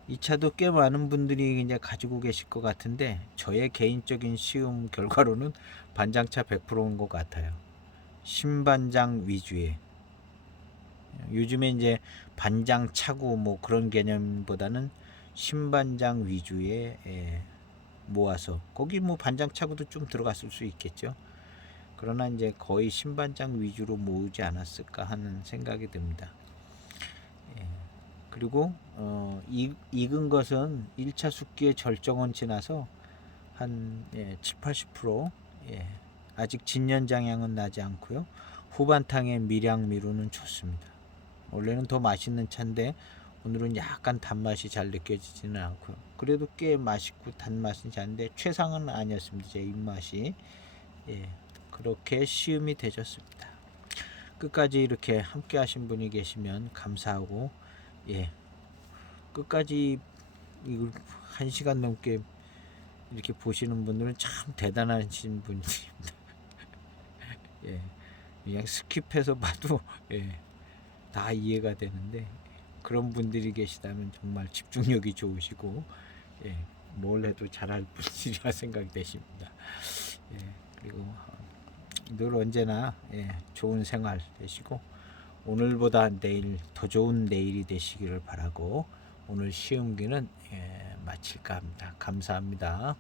이 차도 꽤 많은 분들이 이제 가지고 계실 것 같은데 저의 개인적인 시음 결과로는 반장차 100%인 것 같아요. 신반장 위주의 요즘에 이제 반장 차구 뭐 그런 개념보다는 신반장 위주의 모아서 거기 뭐 반장 차구도 좀 들어갔을 수 있겠죠. 그러나 이제 거의 신반장 위주로 모으지 않았을까 하는 생각이 듭니다. 그리고 익은 것은 1차 숙기의 절정은 지나서 한 7, 80% 아직 진년장향은 나지 않고요. 후반탕의 미량미로는 좋습니다. 원래는 더 맛있는 차인데 오늘은 약간 단맛이 잘 느껴지지는 않고요. 그래도 꽤 맛있고 단맛은 잔데 최상은 아니었습니다. 제 입맛이. 예, 그렇게 시음이 되졌습니다. 끝까지 이렇게 함께 하신 분이 계시면 감사하고, 예, 끝까지 이걸 1시간 넘게 이렇게 보시는 분들은 참 대단하신 분입니다. 예, 그냥 스킵해서 봐도 예, 다 이해가 되는데 그런 분들이 계시다면 정말 집중력이 좋으시고, 예, 뭘 해도 잘할 분이라 생각이 되십니다. 예, 그리고 늘 언제나 예, 좋은 생활 되시고 오늘보다 내일 더 좋은 내일이 되시기를 바라고 오늘 시음기는 예, 마칠까 합니다. 감사합니다.